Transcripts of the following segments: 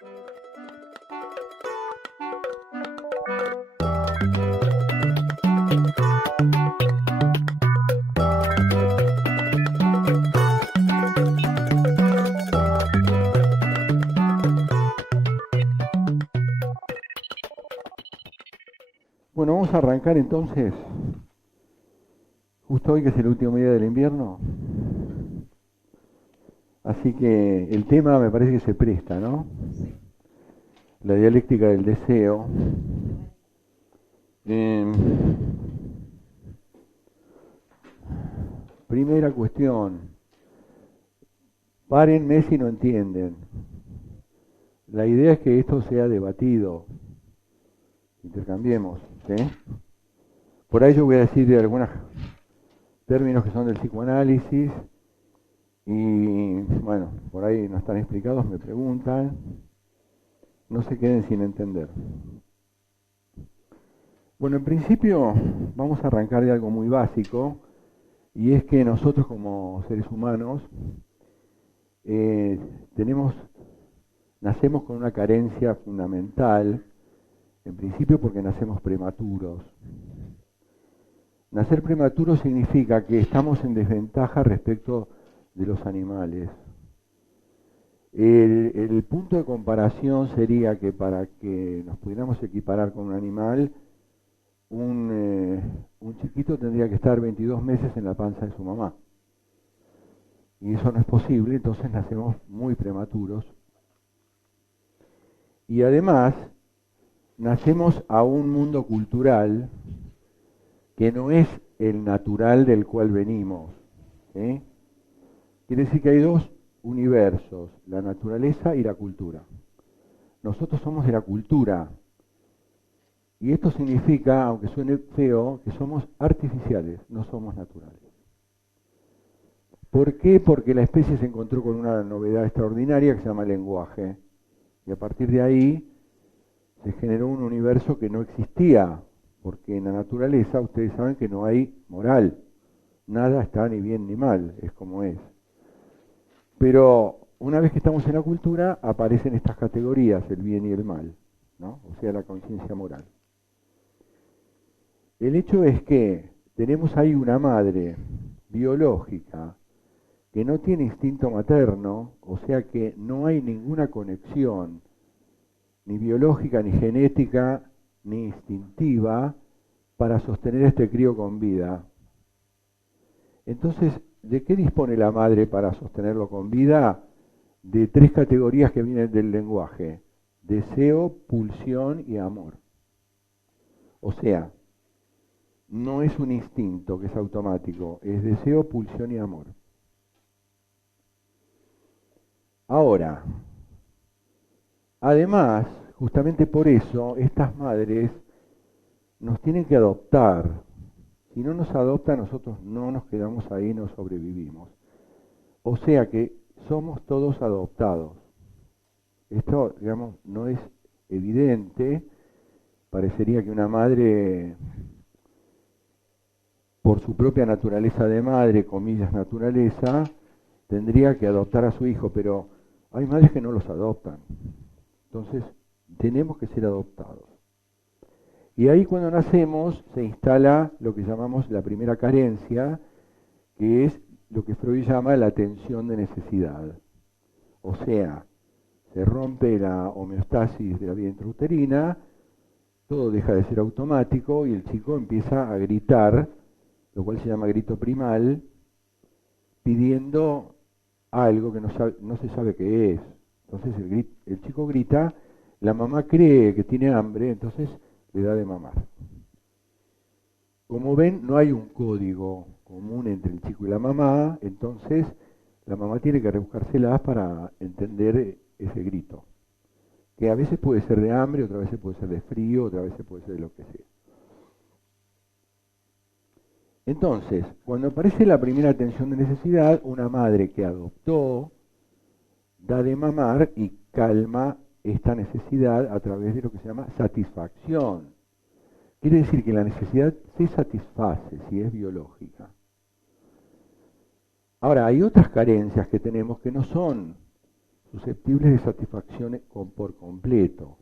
Bueno, vamos a arrancar entonces, justo hoy que es el último día del invierno. Así que el tema me parece que se presta, ¿no? La dialéctica del deseo. Eh, Primera cuestión, párenme si no entienden. La idea es que esto sea debatido, intercambiemos, ¿sí? Por ahí yo voy a decir de algunos términos que son del psicoanálisis y, bueno, por ahí no están explicados, me preguntan, no se queden sin entender. Bueno, en principio vamos a arrancar de algo muy básico, y es que nosotros como seres humanos nacemos con una carencia fundamental, en principio porque nacemos prematuros. Nacer prematuro significa que estamos en desventaja respecto de los animales. El punto de comparación sería que para que nos pudiéramos equiparar con un animal, un chiquito tendría que estar 22 meses en la panza de su mamá. Y eso no es posible, entonces nacemos muy prematuros. Y además, nacemos a un mundo cultural que no es el natural del cual venimos. ¿Sí? Quiere decir que hay dos universos, la naturaleza y la cultura. Nosotros somos de la cultura. Y esto significa, aunque suene feo, que somos artificiales, no somos naturales. ¿Por qué? Porque la especie se encontró con una novedad extraordinaria que se llama lenguaje. Y a partir de ahí se generó un universo que no existía, porque en la naturaleza ustedes saben que no hay moral. Nada está ni bien ni mal, es como es. Pero una vez que estamos en la cultura, aparecen estas categorías, el bien y el mal, ¿no? O sea, la conciencia moral. El hecho es que tenemos ahí una madre biológica que no tiene instinto materno, o sea que no hay ninguna conexión, ni biológica, ni genética, ni instintiva, para sostener a este crío con vida. Entonces, ¿de qué dispone la madre para sostenerlo con vida? De tres categorías que vienen del lenguaje: deseo, pulsión y amor. O sea, no es un instinto que es automático, es deseo, pulsión y amor. Ahora, además, justamente por eso, estas madres nos tienen que adoptar. Si no nos adoptan, nosotros no nos quedamos ahí, no sobrevivimos. O sea que somos todos adoptados. Esto, digamos, no es evidente. Parecería que una madre, por su propia naturaleza de madre, comillas naturaleza, tendría que adoptar a su hijo, pero hay madres que no los adoptan. Entonces, tenemos que ser adoptados. Y ahí cuando nacemos se instala lo que llamamos la primera carencia, que es lo que Freud llama la tensión de necesidad. O sea, se rompe la homeostasis de la vida intrauterina, todo deja de ser automático y el chico empieza a gritar, lo cual se llama grito primal, pidiendo algo que no se sabe qué es. Entonces el chico grita, la mamá cree que tiene hambre, entonces le da de mamar. Como ven, no hay un código común entre el chico y la mamá, entonces la mamá tiene que rebuscárselas para entender ese grito, que a veces puede ser de hambre, otras veces puede ser de frío, otras veces puede ser de lo que sea. Entonces, cuando aparece la primera tensión de necesidad, una madre que adoptó da de mamar y calma esta necesidad a través de lo que se llama satisfacción. Quiere decir que la necesidad se satisface si es biológica. Ahora, hay otras carencias que tenemos que no son susceptibles de satisfacción por completo.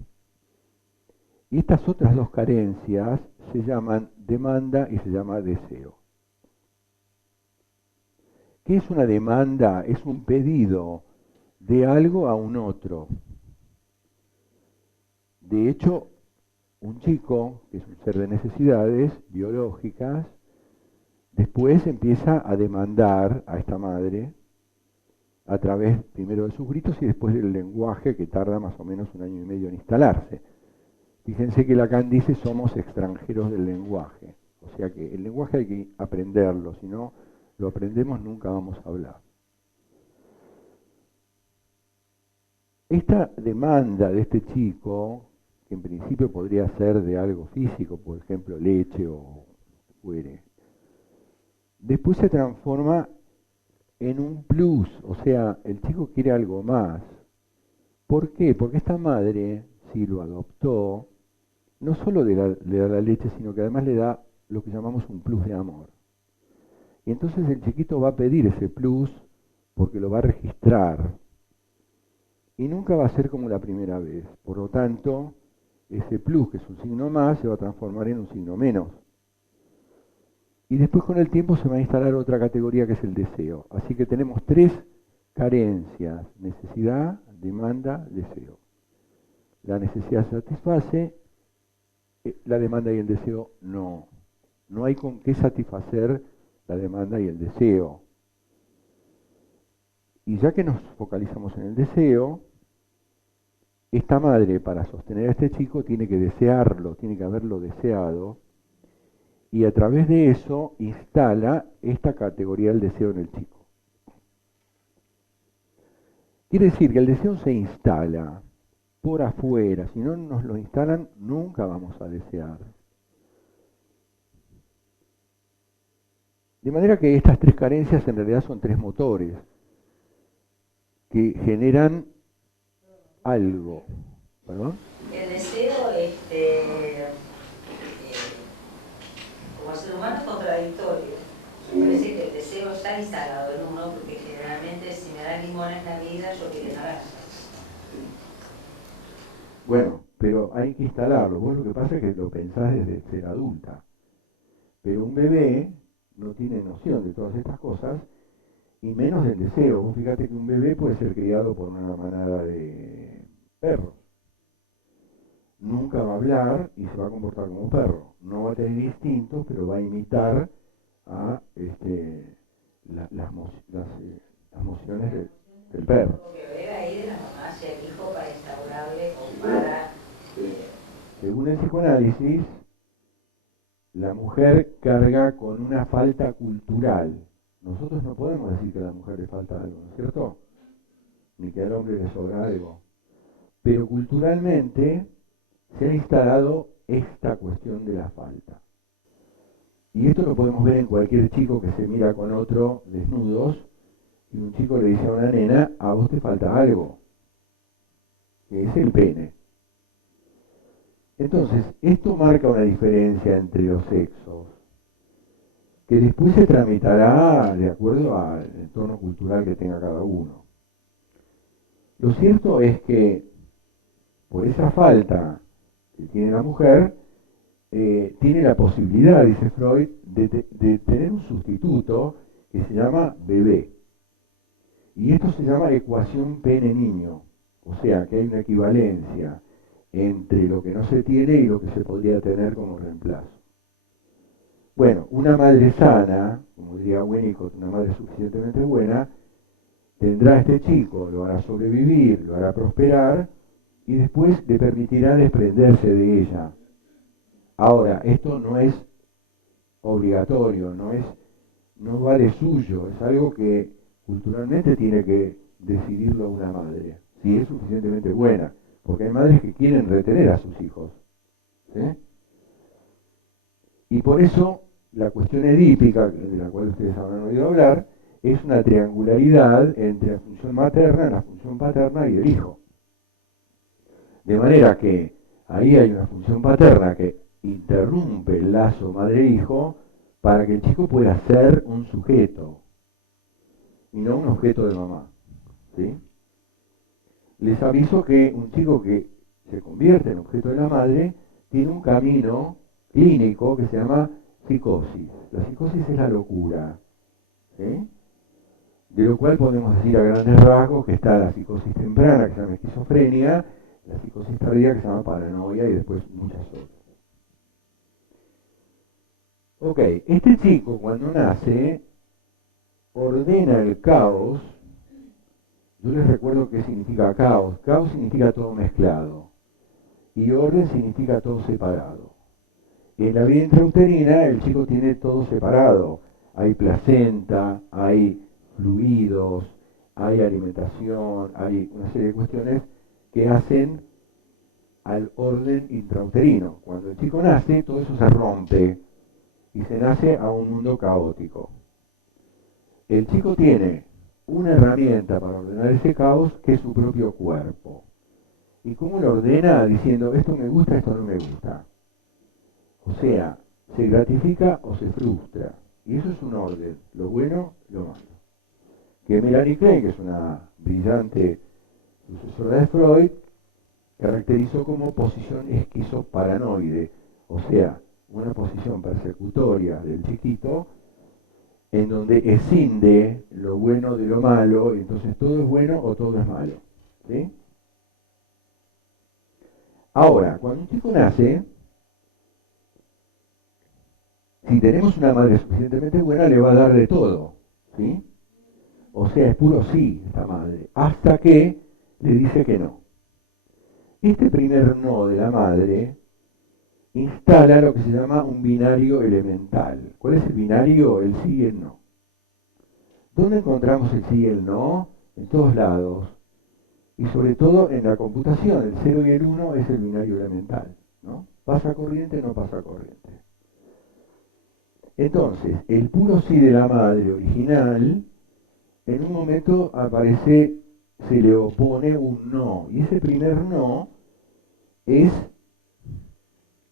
Y estas otras dos carencias se llaman demanda y se llama deseo. ¿Qué es una demanda? Es un pedido de algo a un otro. De hecho, un chico, que es un ser de necesidades biológicas, después empieza a demandar a esta madre a través primero de sus gritos y después del lenguaje que tarda más o menos 1 año y medio en instalarse. Fíjense que Lacan dice somos extranjeros del lenguaje. O sea que el lenguaje hay que aprenderlo, si no lo aprendemos nunca vamos a hablar. Esta demanda de este chico, que en principio podría ser de algo físico, por ejemplo leche o fuere, después se transforma en un plus, o sea, el chico quiere algo más. ¿Por qué? Porque esta madre, si lo adoptó, no solo le da la leche, sino que además le da lo que llamamos un plus de amor. Y entonces el chiquito va a pedir ese plus porque lo va a registrar. Y nunca va a ser como la primera vez. Por lo tanto, ese plus, que es un signo más, se va a transformar en un signo menos. Y después con el tiempo se va a instalar otra categoría que es el deseo. Así que tenemos 3 carencias: necesidad, demanda, deseo. La necesidad se satisface, la demanda y el deseo no. No hay con qué satisfacer la demanda y el deseo. Y ya que nos focalizamos en el deseo, esta madre, para sostener a este chico, tiene que desearlo, tiene que haberlo deseado, y a través de eso instala esta categoría del deseo en el chico. Quiere decir que el deseo se instala por afuera. Si no nos lo instalan, nunca vamos a desear. De manera que estas 3 carencias en realidad son 3 motores que generan algo. ¿Perdón? El deseo, como ser humano, es contradictorio. Me parece que el deseo está instalado en uno, porque generalmente si me dan limones en la vida, yo quiero naranjas. Bueno, pero hay que instalarlo. Vos lo que pasa es que lo pensás desde ser adulta. Pero un bebé no tiene noción de todas estas cosas, y menos del deseo. Vos fíjate que un bebé puede ser criado por una manada de perros. Nunca va a hablar y se va a comportar como un perro. No va a tener instintos, pero va a imitar a las mociones del perro. Porque ver ahí de la mamá hacia el hijo para instaurarle o para... Según el psicoanálisis, la mujer carga con una falta cultural. Nosotros no podemos decir que a la mujer le falta algo, ¿no es cierto? Ni que al hombre le sobra algo. Pero culturalmente se ha instalado esta cuestión de la falta. Y esto lo podemos ver en cualquier chico que se mira con otro desnudos, y un chico le dice a una nena: a vos te falta algo, que es el pene. Entonces, esto marca una diferencia entre los sexos, que después se tramitará de acuerdo al entorno cultural que tenga cada uno. Lo cierto es que por esa falta que tiene la mujer, tiene la posibilidad, dice Freud, de tener un sustituto que se llama bebé. Y esto se llama ecuación pene-niño. O sea, que hay una equivalencia entre lo que no se tiene y lo que se podría tener como reemplazo. Bueno, una madre sana, como diría Winnicott, una madre suficientemente buena, tendrá a este chico, lo hará sobrevivir, lo hará prosperar, y después le permitirá desprenderse de ella. Ahora, esto no es obligatorio, no va de suyo, es algo que culturalmente tiene que decidirlo una madre, si es suficientemente buena, porque hay madres que quieren retener a sus hijos. ¿Sí? Y por eso la cuestión edípica, de la cual ustedes habrán oído hablar, es una triangularidad entre la función materna, la función paterna y el hijo. De manera que ahí hay una función paterna que interrumpe el lazo madre-hijo para que el chico pueda ser un sujeto y no un objeto de mamá. ¿Sí? les aviso que un chico que se convierte en objeto de la madre tiene un camino clínico que se llama psicosis. La psicosis es la locura, ¿sí? De lo cual podemos decir a grandes rasgos que está la psicosis temprana, que se llama esquizofrenia, la psicosis tardía, que se llama paranoia, y después muchas otras. Ok, este chico cuando nace ordena el caos. Yo les recuerdo qué significa caos. Caos significa todo mezclado y orden significa todo separado. En la vida intrauterina el chico tiene todo separado. Hay placenta, hay fluidos, hay alimentación, hay una serie de cuestiones que hacen al orden intrauterino. Cuando el chico nace, todo eso se rompe y se nace a un mundo caótico. El chico tiene una herramienta para ordenar ese caos, que es su propio cuerpo. ¿Y cómo lo ordena? Diciendo, esto me gusta, esto no me gusta. O sea, se gratifica o se frustra. Y eso es un orden, lo bueno, lo malo. Que Melanie Klein, que es una brillante sucesora de Freud, caracterizó como posición esquizoparanoide, o sea, una posición persecutoria del chiquito, en donde escinde lo bueno de lo malo, y entonces todo es bueno o todo es malo, ¿sí? Ahora, cuando un chico nace, si tenemos una madre suficientemente buena, le va a dar de todo, ¿sí? O sea, es puro sí esta madre, hasta que le dice que no. Este primer no de la madre instala lo que se llama un binario elemental. ¿Cuál es el binario? El sí y el no. ¿Dónde encontramos el sí y el no? En todos lados. Y sobre todo en la computación, el 0 y el 1 es el binario elemental, ¿no? Pasa corriente, no pasa corriente. Entonces, el puro sí de la madre original, en un momento aparece, se le opone un no. Y ese primer no es,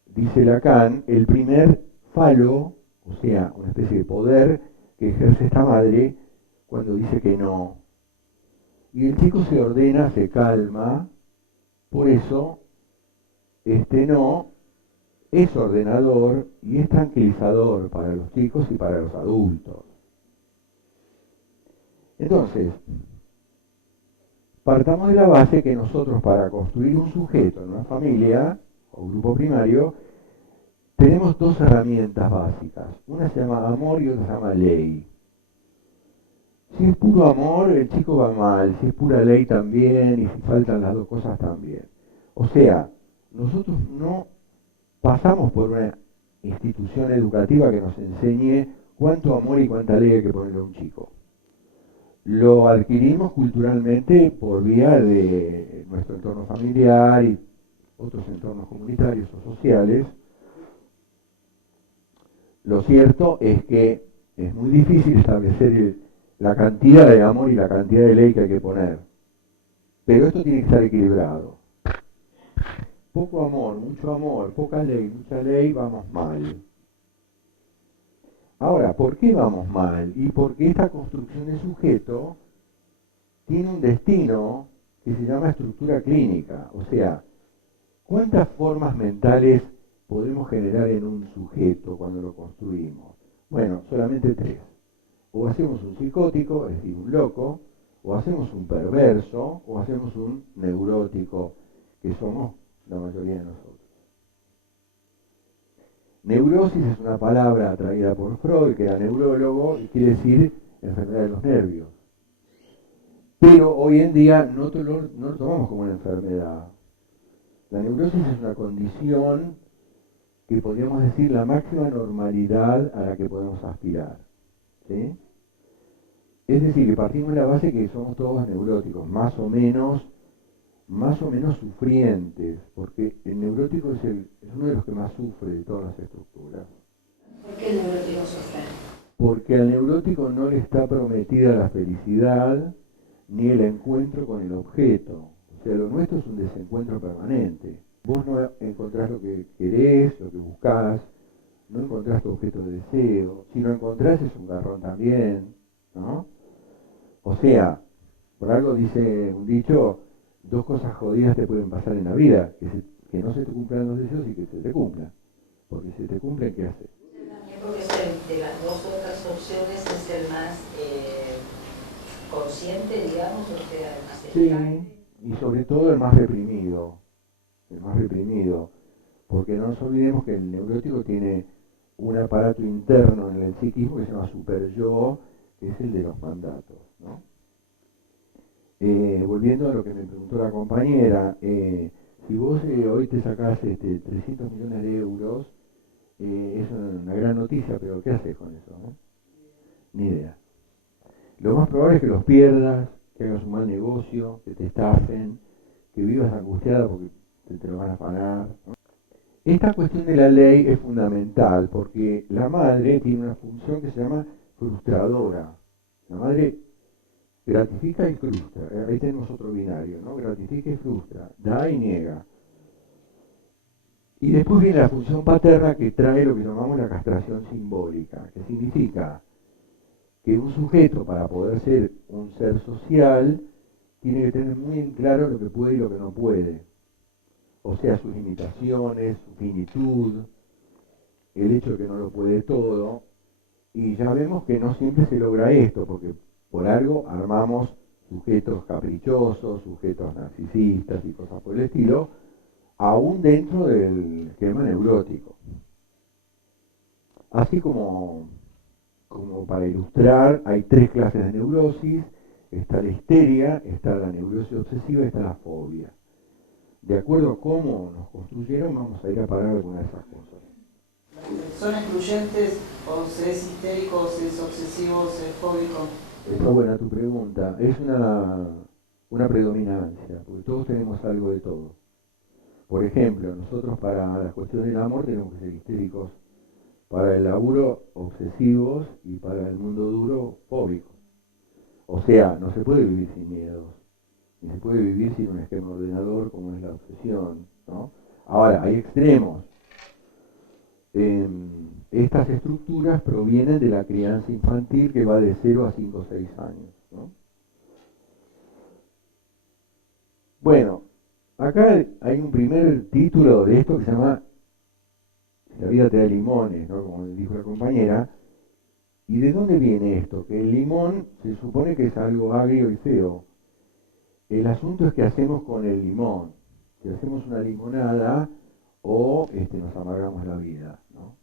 dice Lacan, el primer falo, o sea, una especie de poder que ejerce esta madre cuando dice que no. Y el chico se ordena, se calma, por eso este no es ordenador y es tranquilizador para los chicos y para los adultos. Entonces, partamos de la base que nosotros para construir un sujeto en una familia o grupo primario, tenemos dos herramientas básicas. Una se llama amor y otra se llama ley. Si es puro amor, el chico va mal. Si es pura ley también, y si faltan las dos cosas también. O sea, nosotros no pasamos por una institución educativa que nos enseñe cuánto amor y cuánta ley hay que ponerle a un chico. Lo adquirimos culturalmente por vía de nuestro entorno familiar y otros entornos comunitarios o sociales. Lo cierto es que es muy difícil establecer la cantidad de amor y la cantidad de ley que hay que poner. Pero esto tiene que estar equilibrado. Poco amor, poca ley, mucha ley, vamos mal. Ahora, ¿por qué vamos mal? Y porque esta construcción de sujeto tiene un destino que se llama estructura clínica. O sea, ¿cuántas formas mentales podemos generar en un sujeto cuando lo construimos? Bueno, solamente tres. O hacemos un psicótico, es decir, un loco, o hacemos un perverso, o hacemos un neurótico, que somos la mayoría de nosotros. Neurosis es una palabra traída por Freud, que era neurólogo, y quiere decir enfermedad de los nervios. Pero hoy en día no lo tomamos como una enfermedad. La neurosis es una condición que podríamos decir la máxima normalidad a la que podemos aspirar, ¿sí? Es decir, que partimos de la base que somos todos neuróticos, más o menos sufrientes, porque el neurótico es uno de los que más sufre de todas las estructuras. ¿Por qué el neurótico sufre? Porque al neurótico no le está prometida la felicidad ni el encuentro con el objeto. O sea, lo nuestro es un desencuentro permanente. Vos no encontrás lo que querés, lo que buscás, no encontrás tu objeto de deseo. Si lo encontrás es un garrón también, ¿no? O sea, por algo dice un dicho, dos cosas jodidas te pueden pasar en la vida, que no se te cumplan los deseos y que se te cumplan. Porque si te cumplen, ¿qué haces? También porque de las dos otras opciones es el más consciente, digamos, o sea, el más Sí, y sobre todo el más reprimido. El más reprimido. Porque no nos olvidemos que el neurótico tiene un aparato interno en el psiquismo que se llama super-yo, que es el de los mandatos, ¿no? Volviendo a lo que me preguntó la compañera, si vos hoy te sacás 300 millones de euros, es una gran noticia, pero ¿qué haces con eso? Ni idea. Lo más probable es que los pierdas, que hagas un mal negocio, que te estafen, que vivas angustiada porque te lo van a pagar, ¿no? Esta cuestión de la ley es fundamental porque la madre tiene una función que se llama frustradora. La madre gratifica y frustra. Ahí tenemos otro binario, ¿no? Gratifica y frustra, da y niega. Y después viene la función paterna que trae lo que llamamos la castración simbólica, que significa que un sujeto, para poder ser un ser social, tiene que tener muy en claro lo que puede y lo que no puede. O sea, sus limitaciones, su finitud, el hecho de que no lo puede todo. Y ya vemos que no siempre se logra esto, porque por algo armamos sujetos caprichosos, sujetos narcisistas y cosas por el estilo, aún dentro del esquema neurótico. Así como para ilustrar, hay tres clases de neurosis: está la histeria, está la neurosis obsesiva y está la fobia. De acuerdo a cómo nos construyeron, vamos a ir a parar algunas de esas cosas. ¿Son excluyentes o se es histérico, o se es obsesivo, o se es fóbico? Está buena tu pregunta. Es una predominancia, porque todos tenemos algo de todo. Por ejemplo, nosotros para la cuestión del amor tenemos que ser histéricos, para el laburo obsesivos y para el mundo duro fóbicos. O sea, no se puede vivir sin miedos, ni se puede vivir sin un esquema ordenador como es la obsesión, ¿no? Ahora, hay extremos. Estas estructuras provienen de la crianza infantil que va de 0 a 5 o 6 años, ¿no? Bueno, acá hay un primer título de esto que se llama La vida te da limones, ¿no? Como dijo la compañera. ¿Y de dónde viene esto? Que el limón se supone que es algo agrio y feo. El asunto es qué hacemos con el limón. Si hacemos una limonada o nos amargamos la vida, ¿no?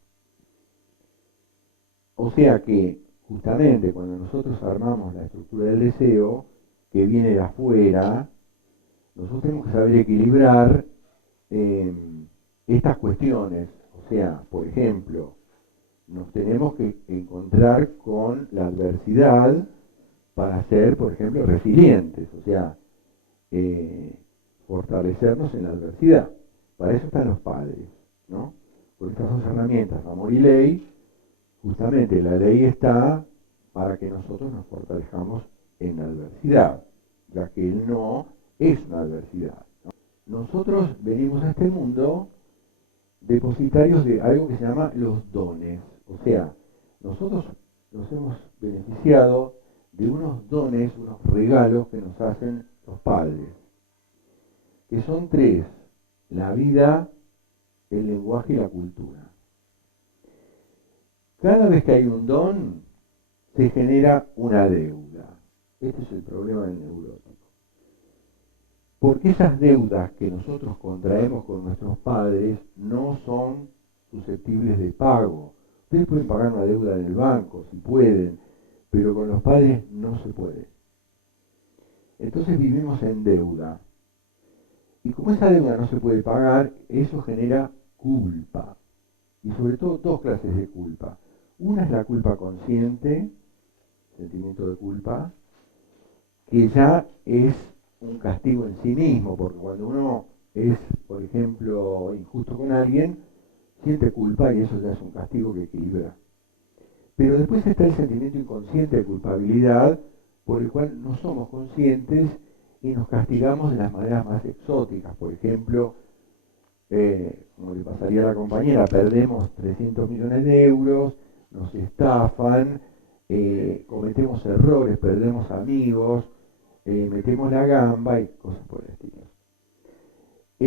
O sea que, justamente cuando nosotros armamos la estructura del deseo, que viene de afuera, nosotros tenemos que saber equilibrar estas cuestiones. O sea, por ejemplo, nos tenemos que encontrar con la adversidad para ser, por ejemplo, resilientes, o sea, fortalecernos en la adversidad. Para eso están los padres, ¿no? Con estas dos herramientas, amor y ley, justamente la ley está para que nosotros nos fortalezcamos en la adversidad, ya que el no es una adversidad, ¿no? Nosotros venimos a este mundo depositarios de algo que se llama los dones. O sea, nosotros nos hemos beneficiado de unos dones, unos regalos que nos hacen los padres, que son tres: la vida, el lenguaje y la cultura. Cada vez que hay un don, se genera una deuda. Este es el problema del neurótico. Porque esas deudas que nosotros contraemos con nuestros padres no son susceptibles de pago. Ustedes pueden pagar una deuda en el banco, si pueden, pero con los padres no se puede. Entonces vivimos en deuda. Y como esa deuda no se puede pagar, eso genera culpa. Y sobre todo dos clases de culpa. Una es la culpa consciente, sentimiento de culpa, que ya es un castigo en sí mismo, porque cuando uno es, por ejemplo, injusto con alguien, siente culpa y eso ya es un castigo que equilibra. Pero después está el sentimiento inconsciente de culpabilidad, por el cual no somos conscientes y nos castigamos de las maneras más exóticas. Por ejemplo, como le pasaría a la compañera, perdemos 300 millones de euros, nos estafan, cometemos errores, perdemos amigos, metemos la gamba y cosas por el estilo.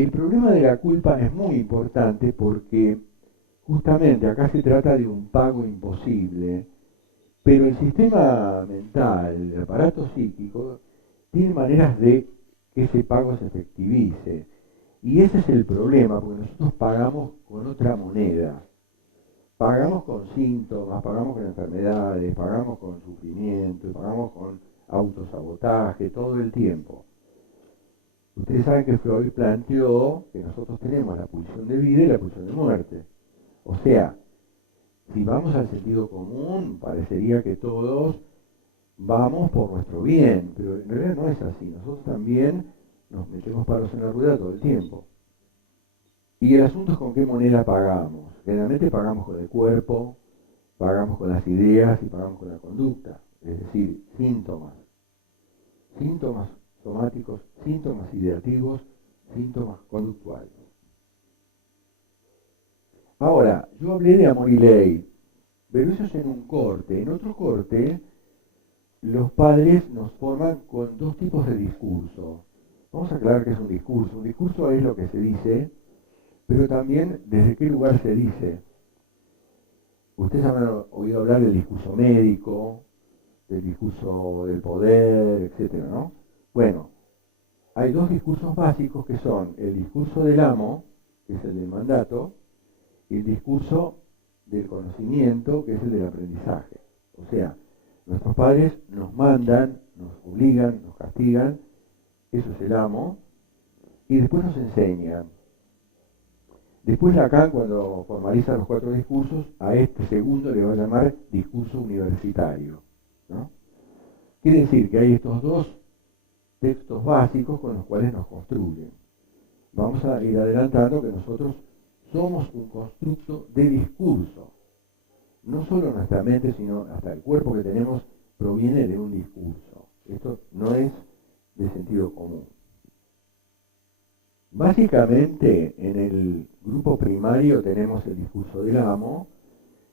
el problema de la culpa es muy importante porque justamente acá se trata de un pago imposible, pero el sistema mental, el aparato psíquico, tiene maneras de que ese pago se efectivice. Y ese es el problema, porque nosotros pagamos con otra moneda. Pagamos con síntomas, pagamos con enfermedades, pagamos con sufrimiento, pagamos con autosabotaje todo el tiempo. Ustedes saben que Freud planteó que nosotros tenemos la pulsión de vida y la pulsión de muerte. O sea, si vamos al sentido común, parecería que todos vamos por nuestro bien, pero en realidad no es así. Nosotros también nos metemos palos en la rueda todo el tiempo. Y el asunto es con qué moneda pagamos. Generalmente pagamos con el cuerpo, pagamos con las ideas y pagamos con la conducta. Es decir, síntomas. Síntomas somáticos, síntomas ideativos, síntomas conductuales. Ahora, yo hablé de amor y ley, pero eso es en un corte. En otro corte, los padres nos forman con dos tipos de discurso. Vamos a aclarar qué es un discurso. Un discurso es lo que se dice, pero también desde qué lugar se dice. Ustedes habrán oído hablar del discurso médico, del discurso del poder, etcétera, ¿no? Bueno, hay dos discursos básicos que son el discurso del amo, que es el del mandato, y el discurso del conocimiento, que es el del aprendizaje. O sea, nuestros padres nos mandan, nos obligan, nos castigan, eso es el amo, y después nos enseñan. Después Lacan, cuando formaliza los 4 discursos, a este segundo le va a llamar discurso universitario, ¿no? Quiere decir que hay estos dos textos básicos con los cuales nos construyen. Vamos a ir adelantando que nosotros somos un constructo de discurso. No solo nuestra mente, sino hasta el cuerpo que tenemos proviene de un discurso. Esto no es de sentido común. Básicamente, en el grupo primario tenemos el discurso del amo,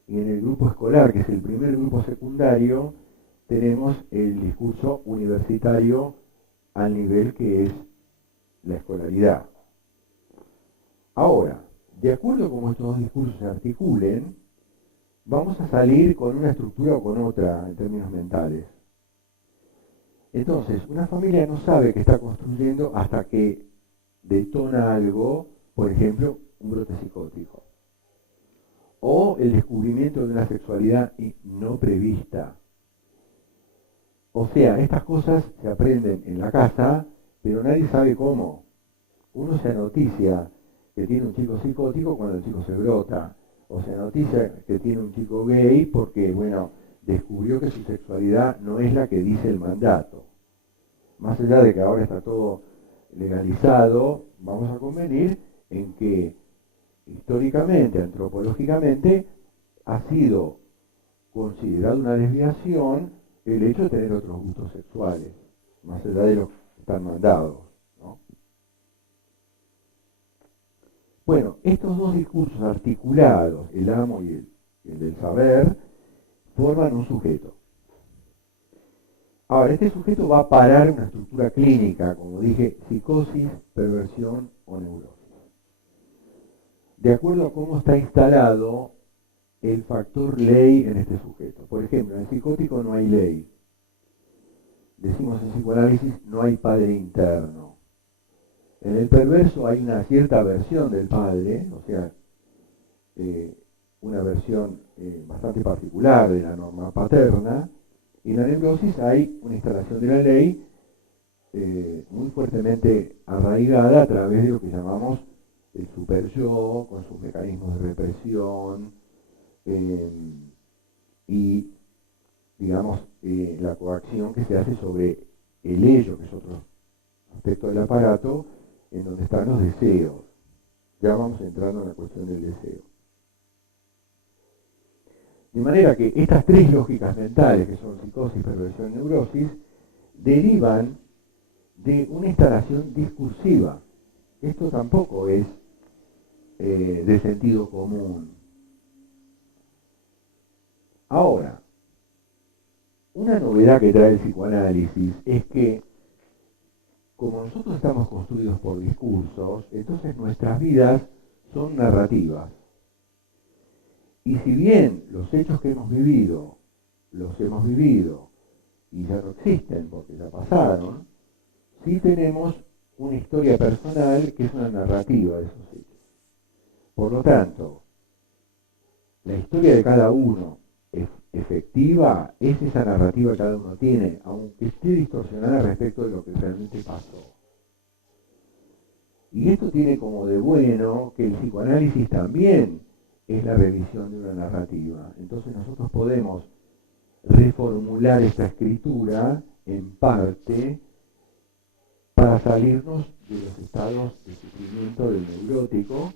y en el grupo escolar, que es el primer grupo secundario, tenemos el discurso universitario al nivel que es la escolaridad. Ahora, de acuerdo a cómo estos dos discursos se articulen, vamos a salir con una estructura o con otra en términos mentales. Entonces, una familia no sabe que está construyendo hasta que detona algo, por ejemplo, un brote psicótico. O el descubrimiento de una sexualidad no prevista. O sea, estas cosas se aprenden en la casa, pero nadie sabe cómo. Uno se noticia que tiene un chico psicótico cuando el chico se brota. O se noticia que tiene un chico gay porque, bueno, descubrió que su sexualidad no es la que dice el mandato. Más allá de que ahora está todo legalizado, vamos a convenir en que históricamente, antropológicamente, ha sido considerado una desviación el hecho de tener otros gustos sexuales, más allá de los que están mandados, ¿no? Bueno, estos dos discursos articulados, el amo y el del saber, forman un sujeto. Ahora, este sujeto va a parar una estructura clínica, como dije, psicosis, perversión o neurosis. De acuerdo a cómo está instalado el factor ley en este sujeto. Por ejemplo, en el psicótico no hay ley. Decimos en psicoanálisis, no hay padre interno. En el perverso hay una cierta versión del padre, o sea, una versión bastante particular de la norma paterna. Y en la neurosis hay una instalación de la ley muy fuertemente arraigada a través de lo que llamamos el superyo, con sus mecanismos de represión y, digamos, la coacción que se hace sobre el ello, que es otro aspecto del aparato, en donde están los deseos. Ya vamos entrando en la cuestión del deseo. De manera que estas 3 lógicas mentales, que son psicosis, perversión y neurosis, derivan de una instalación discursiva. Esto tampoco es de sentido común. Ahora, una novedad que trae el psicoanálisis es que como nosotros estamos construidos por discursos, entonces nuestras vidas son narrativas. Y si bien los hechos que hemos vivido, los hemos vivido y ya no existen porque ya pasaron, sí tenemos una historia personal que es una narrativa de esos hechos. Por lo tanto, la historia de cada uno es efectiva, es esa narrativa que cada uno tiene, aunque esté distorsionada respecto de lo que realmente pasó. Y esto tiene como de bueno que el psicoanálisis también es la revisión de una narrativa. Entonces nosotros podemos reformular esta escritura en parte para salirnos de los estados de sufrimiento del neurótico,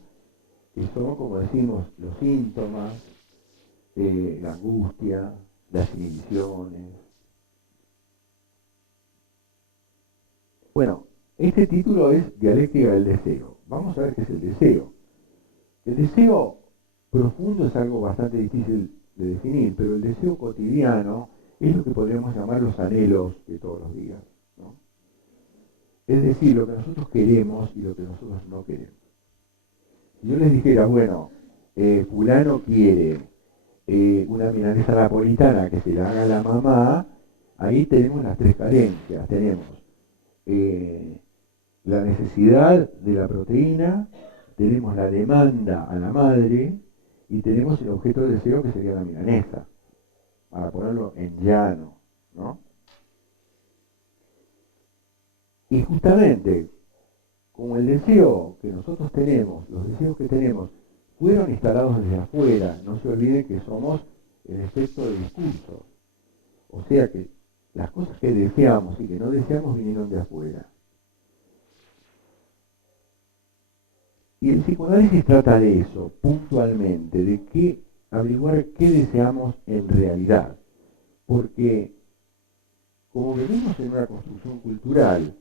que son, como decimos, los síntomas, la angustia, las inhibiciones. Bueno, este título es Dialéctica del Deseo. Vamos a ver qué es el deseo. El deseo profundo es algo bastante difícil de definir, pero el deseo cotidiano es lo que podríamos llamar los anhelos de todos los días, ¿no? Es decir, lo que nosotros queremos y lo que nosotros no queremos. Si yo les dijera, bueno, fulano quiere una milanesa napolitana que se la haga la mamá, ahí tenemos las tres carencias. Tenemos la necesidad de la proteína, tenemos la demanda a la madre y tenemos el objeto de deseo que sería la milanesa, para ponerlo en llano, ¿no? Y justamente, como el deseo que nosotros tenemos, los deseos que tenemos, fueron instalados desde afuera, no se olviden que somos el efecto de discursos. O sea que las cosas que deseamos y que no deseamos vinieron de afuera. Y el psicoanálisis trata de eso, puntualmente, de averiguar qué deseamos en realidad. Porque, como venimos en una construcción cultural,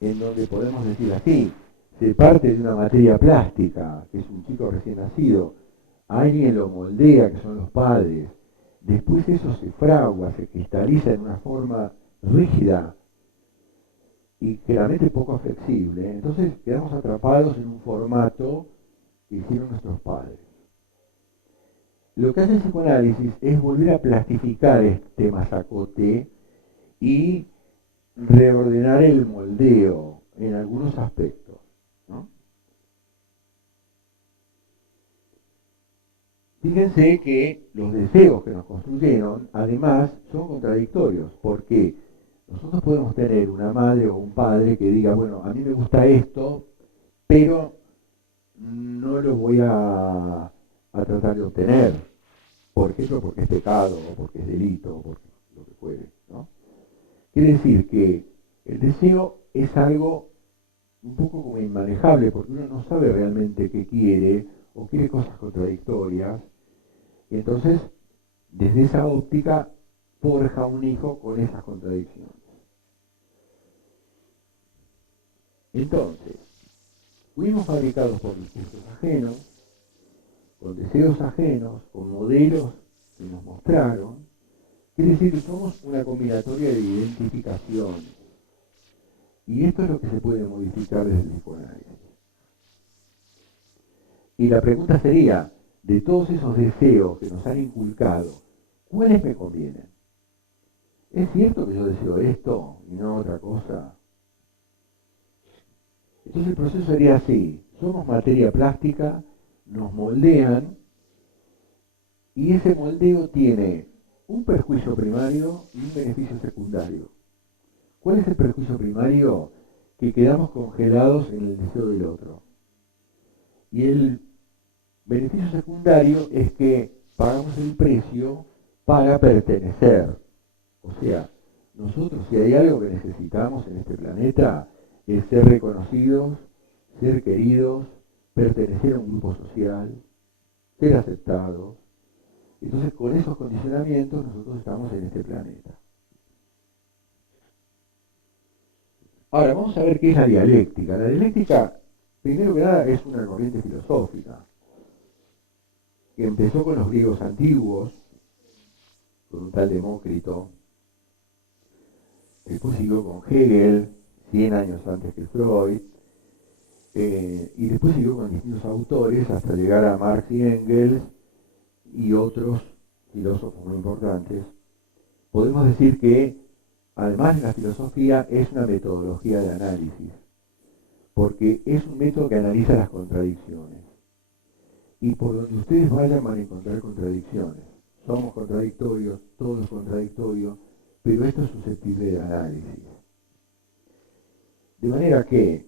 en donde podemos decir así, se parte de una materia plástica, que es un chico recién nacido, alguien lo moldea, que son los padres, después eso se fragua, se cristaliza en una forma rígida y generalmente poco flexible. Entonces quedamos atrapados en un formato que hicieron nuestros padres. Lo que hace el psicoanálisis es volver a plastificar este masacote y reordenar el moldeo en algunos aspectos, ¿no? Fíjense que los deseos que nos construyeron, además, son contradictorios, porque nosotros podemos tener una madre o un padre que diga, bueno, a mí me gusta esto, pero no lo voy a tratar de obtener, por ejemplo, porque es pecado, o porque es delito, o porque lo que fuere, ¿no? Quiere decir que el deseo es algo un poco como inmanejable, porque uno no sabe realmente qué quiere, o quiere cosas contradictorias, y entonces, desde esa óptica, forja un hijo con esas contradicciones. Entonces, fuimos fabricados por discursos ajenos, con deseos ajenos, con modelos que nos mostraron. Quiere decir que somos una combinatoria de identificaciones. Y esto es lo que se puede modificar desde el psicoanálisis. Y la pregunta sería, de todos esos deseos que nos han inculcado, ¿cuáles me convienen? ¿Es cierto que yo deseo esto y no otra cosa? Entonces el proceso sería así, somos materia plástica, nos moldean, y ese moldeo tiene un perjuicio primario y un beneficio secundario. ¿Cuál es el perjuicio primario? Que quedamos congelados en el deseo del otro. Y el beneficio secundario es que pagamos el precio para pertenecer. O sea, nosotros, si hay algo que necesitamos en este planeta, es ser reconocidos, ser queridos, pertenecer a un grupo social, ser aceptados. Entonces, con esos condicionamientos, nosotros estamos en este planeta. Ahora, vamos a ver qué es la dialéctica. La dialéctica, primero que nada, es una corriente filosófica que empezó con los griegos antiguos, con un tal Demócrito, después siguió con Hegel, 100 años antes que Freud, y después siguió con distintos autores hasta llegar a Marx y Engels y otros filósofos muy importantes. Podemos decir que, además de la filosofía, es una metodología de análisis, porque es un método que analiza las contradicciones. Y por donde ustedes vayan van a encontrar contradicciones. Somos contradictorios, todo es contradictorio, pero esto es susceptible de análisis. De manera que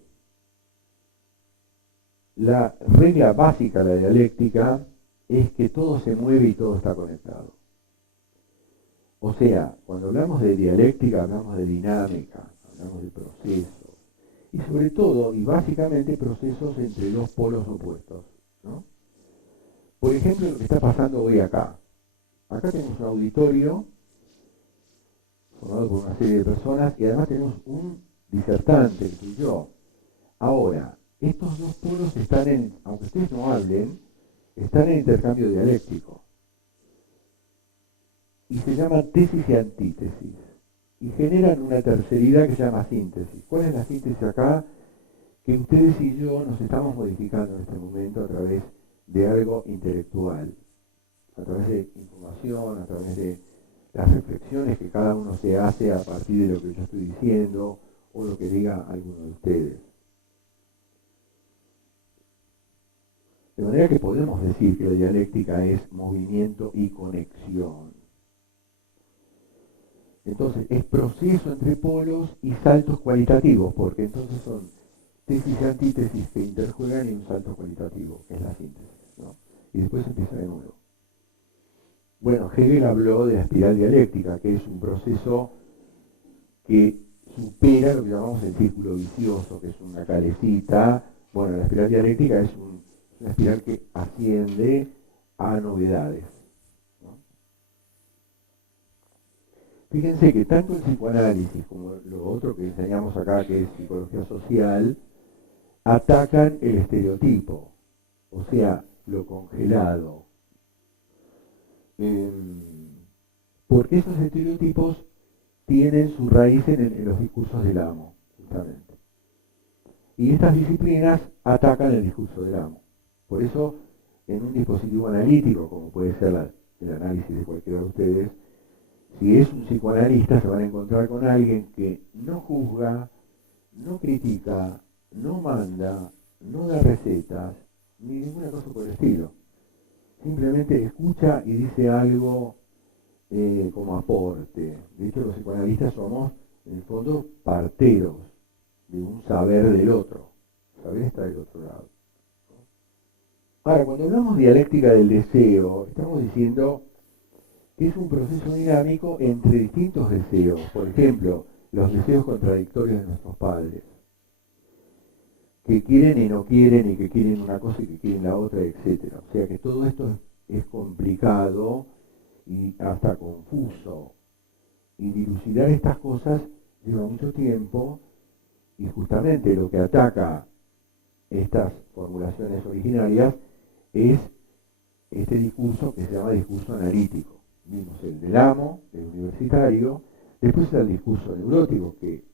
la regla básica de la dialéctica es que todo se mueve y todo está conectado. O sea, cuando hablamos de dialéctica hablamos de dinámica, hablamos de procesos, y sobre todo, y básicamente, procesos entre dos polos opuestos, ¿no? Por ejemplo, lo que está pasando hoy acá. Acá tenemos un auditorio formado por una serie de personas y además tenemos un disertante, que soy yo. Ahora, estos dos polos están aunque ustedes no hablen, están en intercambio dialéctico. Y se llama tesis y antítesis. Y generan una terceridad que se llama síntesis. ¿Cuál es la síntesis acá? Que ustedes y yo nos estamos modificando en este momento a través de algo intelectual, a través de información, a través de las reflexiones que cada uno se hace a partir de lo que yo estoy diciendo o lo que diga alguno de ustedes. De manera que podemos decir que la dialéctica es movimiento y conexión. Entonces, es proceso entre polos y saltos cualitativos, porque entonces son tesis y antítesis que interjuegan y un salto cualitativo, que es la síntesis, ¿no? Y después empieza de nuevo. Bueno, Hegel habló de la espiral dialéctica, que es un proceso que supera lo que llamamos el círculo vicioso, que es una calecita. Bueno, la espiral dialéctica es una espiral que asciende a novedades, ¿no? Fíjense que tanto el psicoanálisis como lo otro que enseñamos acá, que es psicología social, atacan el estereotipo, o sea, lo congelado. Porque esos estereotipos tienen su raíz en los discursos del amo, justamente. Y estas disciplinas atacan el discurso del amo. Por eso, en un dispositivo analítico, como puede ser el análisis de cualquiera de ustedes, si es un psicoanalista se van a encontrar con alguien que no juzga, no critica, no manda, no da recetas, ni ninguna cosa por el estilo. Simplemente escucha y dice algo como aporte. De hecho, los psicoanalistas somos, en el fondo, parteros de un saber del otro. El saber está del otro lado. Ahora, cuando hablamos de dialéctica del deseo, estamos diciendo que es un proceso dinámico entre distintos deseos. Por ejemplo, los deseos contradictorios de nuestros padres, que quieren y no quieren, y que quieren una cosa y que quieren la otra, etc. O sea que todo esto es complicado y hasta confuso. Y dilucidar estas cosas lleva mucho tiempo, y justamente lo que ataca estas formulaciones originarias es este discurso que se llama discurso analítico. Vimos el del amo, el universitario, después el discurso neurótico, que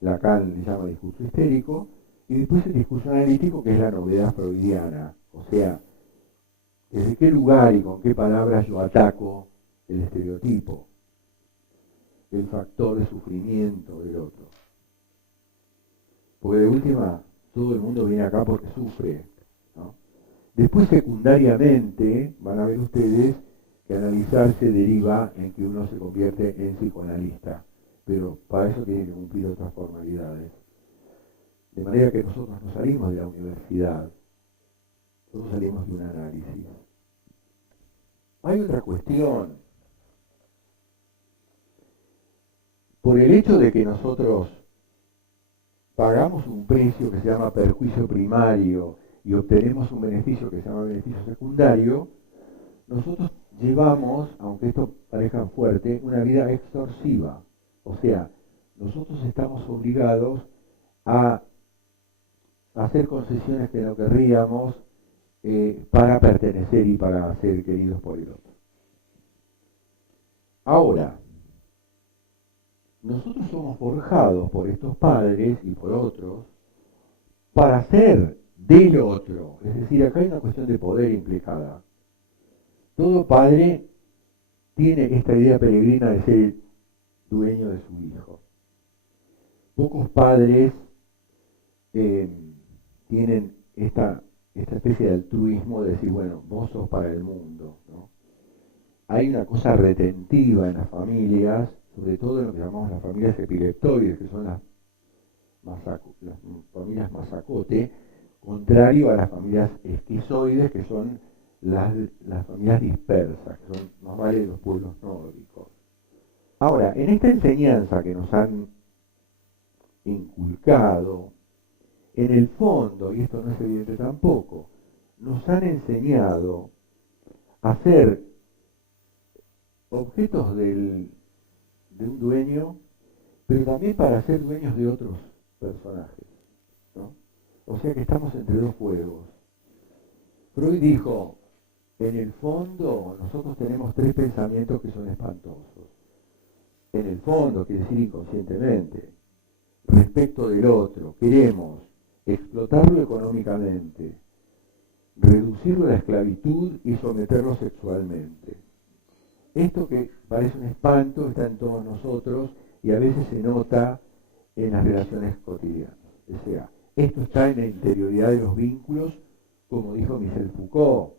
Lacan le llama discurso histérico, y después el discurso analítico, que es la novedad freudiana. O sea, ¿desde qué lugar y con qué palabras yo ataco el estereotipo, el factor de sufrimiento del otro? Porque de última, todo el mundo viene acá porque sufre, ¿no? Después, secundariamente, van a ver ustedes que analizarse deriva en que uno se convierte en psicoanalista, pero para eso tiene que cumplir otras formalidades. De manera que nosotros no salimos de la universidad, nosotros salimos de un análisis. Hay otra cuestión. Por el hecho de que nosotros pagamos un precio que se llama perjuicio primario y obtenemos un beneficio que se llama beneficio secundario, nosotros llevamos, aunque esto parezca fuerte, una vida extorsiva. O sea, nosotros estamos obligados a hacer concesiones que no querríamos para pertenecer y para ser queridos por el otro. Ahora, nosotros somos forjados por estos padres y por otros para ser del otro. Es decir, acá hay una cuestión de poder implicada. Todo padre tiene esta idea peregrina de ser el dueño de su hijo. Pocos padres tienen esta especie de altruismo de decir, bueno, vos sos para el mundo, ¿no? Hay una cosa retentiva en las familias, sobre todo en lo que llamamos las familias epileptoides, que son las familias masacote, contrario a las familias esquizoides, que son las familias dispersas, que son más vale los pueblos nórdicos. Ahora, en esta enseñanza que nos han inculcado, en el fondo, y esto no es evidente tampoco, nos han enseñado a ser objetos de un dueño, pero también para ser dueños de otros personajes, ¿no? O sea que estamos entre dos fuegos. Freud dijo, en el fondo nosotros tenemos tres pensamientos que son espantosos. En el fondo, quiere decir inconscientemente, respecto del otro, queremos explotarlo económicamente, reducirlo a la esclavitud y someterlo sexualmente. Esto que parece un espanto está en todos nosotros y a veces se nota en las relaciones cotidianas. O sea, esto está en la interioridad de los vínculos, como dijo Michel Foucault.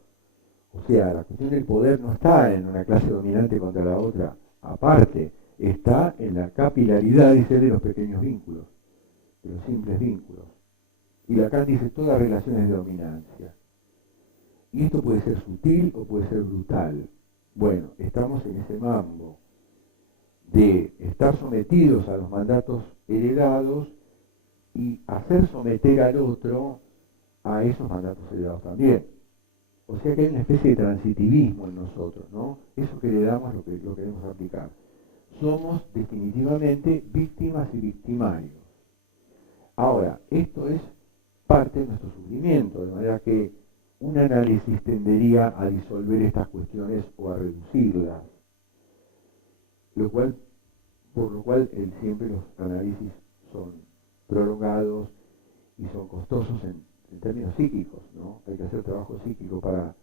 O sea, la cuestión del poder no está en una clase dominante contra la otra. Aparte, está en la capilaridad, dice, de los pequeños vínculos, de los simples vínculos. Y Lacan dice todas relaciones de dominancia. Y esto puede ser sutil o puede ser brutal. Bueno, estamos en ese mambo de estar sometidos a los mandatos heredados y hacer someter al otro a esos mandatos heredados también. O sea que hay una especie de transitivismo en nosotros, ¿no? Eso que heredamos lo queremos aplicar. Somos definitivamente víctimas y victimarios. Ahora, esto es parte de nuestro sufrimiento, de manera que un análisis tendería a disolver estas cuestiones o a reducirlas, por lo cual siempre los análisis son prolongados y son costosos en términos psíquicos, ¿no? Hay que hacer trabajo psíquico para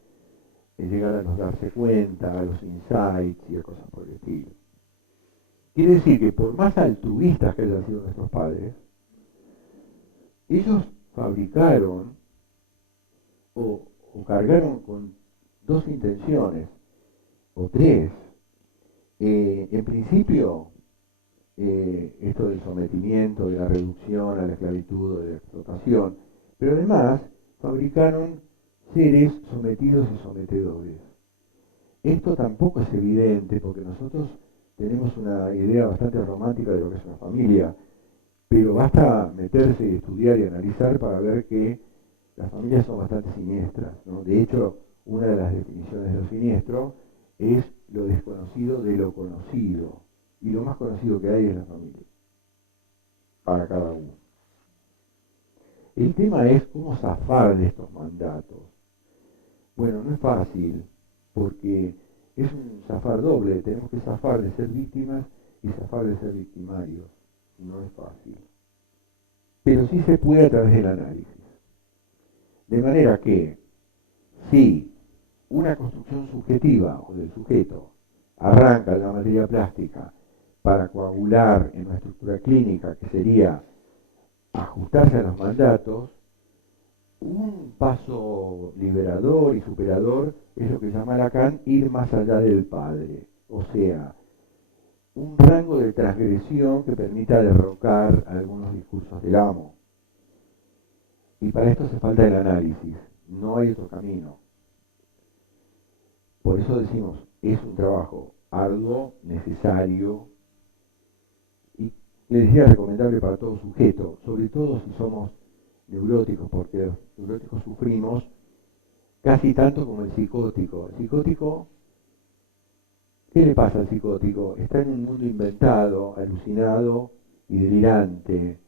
llegar a los darse cuenta, a los insights y a cosas por el estilo. Quiere decir que por más altruistas que hayan sido nuestros padres, ellos fabricaron o cargaron con dos intenciones, o tres. En principio, esto del sometimiento, de la reducción a la esclavitud o de la explotación, pero además fabricaron seres sometidos y sometedores. Esto tampoco es evidente porque nosotros tenemos una idea bastante romántica de lo que es una familia, pero basta meterse y estudiar y analizar para ver que las familias son bastante siniestras, ¿no? De hecho, una de las definiciones de lo siniestro es lo desconocido de lo conocido. Y lo más conocido que hay es la familia, para cada uno. El tema es cómo zafar de estos mandatos. Bueno, no es fácil, porque es un zafar doble. Tenemos que zafar de ser víctimas y zafar de ser victimarios. No es fácil. Pero sí se puede a través del análisis. De manera que, si una construcción subjetiva o del sujeto arranca de la materia plástica para coagular en una estructura clínica que sería ajustarse a los mandatos, un paso liberador y superador es lo que llama Lacan ir más allá del padre, o sea, un rango de transgresión que permita derrocar algunos discursos del amo. Y para esto hace falta el análisis, no hay otro camino. Por eso decimos, es un trabajo arduo, necesario, y le decía recomendable para todo sujeto, sobre todo si somos neuróticos, porque los neuróticos sufrimos casi tanto como el psicótico. El psicótico, ¿qué le pasa al psicótico? Está en un mundo inventado, alucinado y delirante,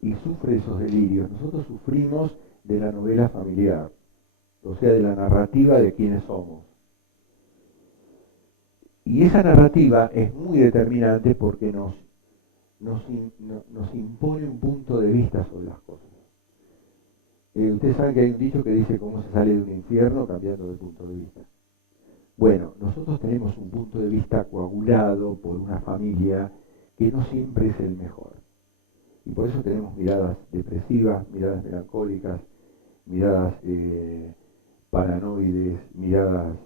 y sufre esos delirios. Nosotros sufrimos de la novela familiar, o sea, de la narrativa de quiénes somos. Y esa narrativa es muy determinante porque nos nos impone un punto de vista sobre las cosas. Ustedes saben que hay un dicho que dice cómo se sale de un infierno cambiando de punto de vista. Bueno, nosotros tenemos un punto de vista coagulado por una familia que no siempre es el mejor. Y por eso tenemos miradas depresivas, miradas melancólicas, miradas paranoides, miradas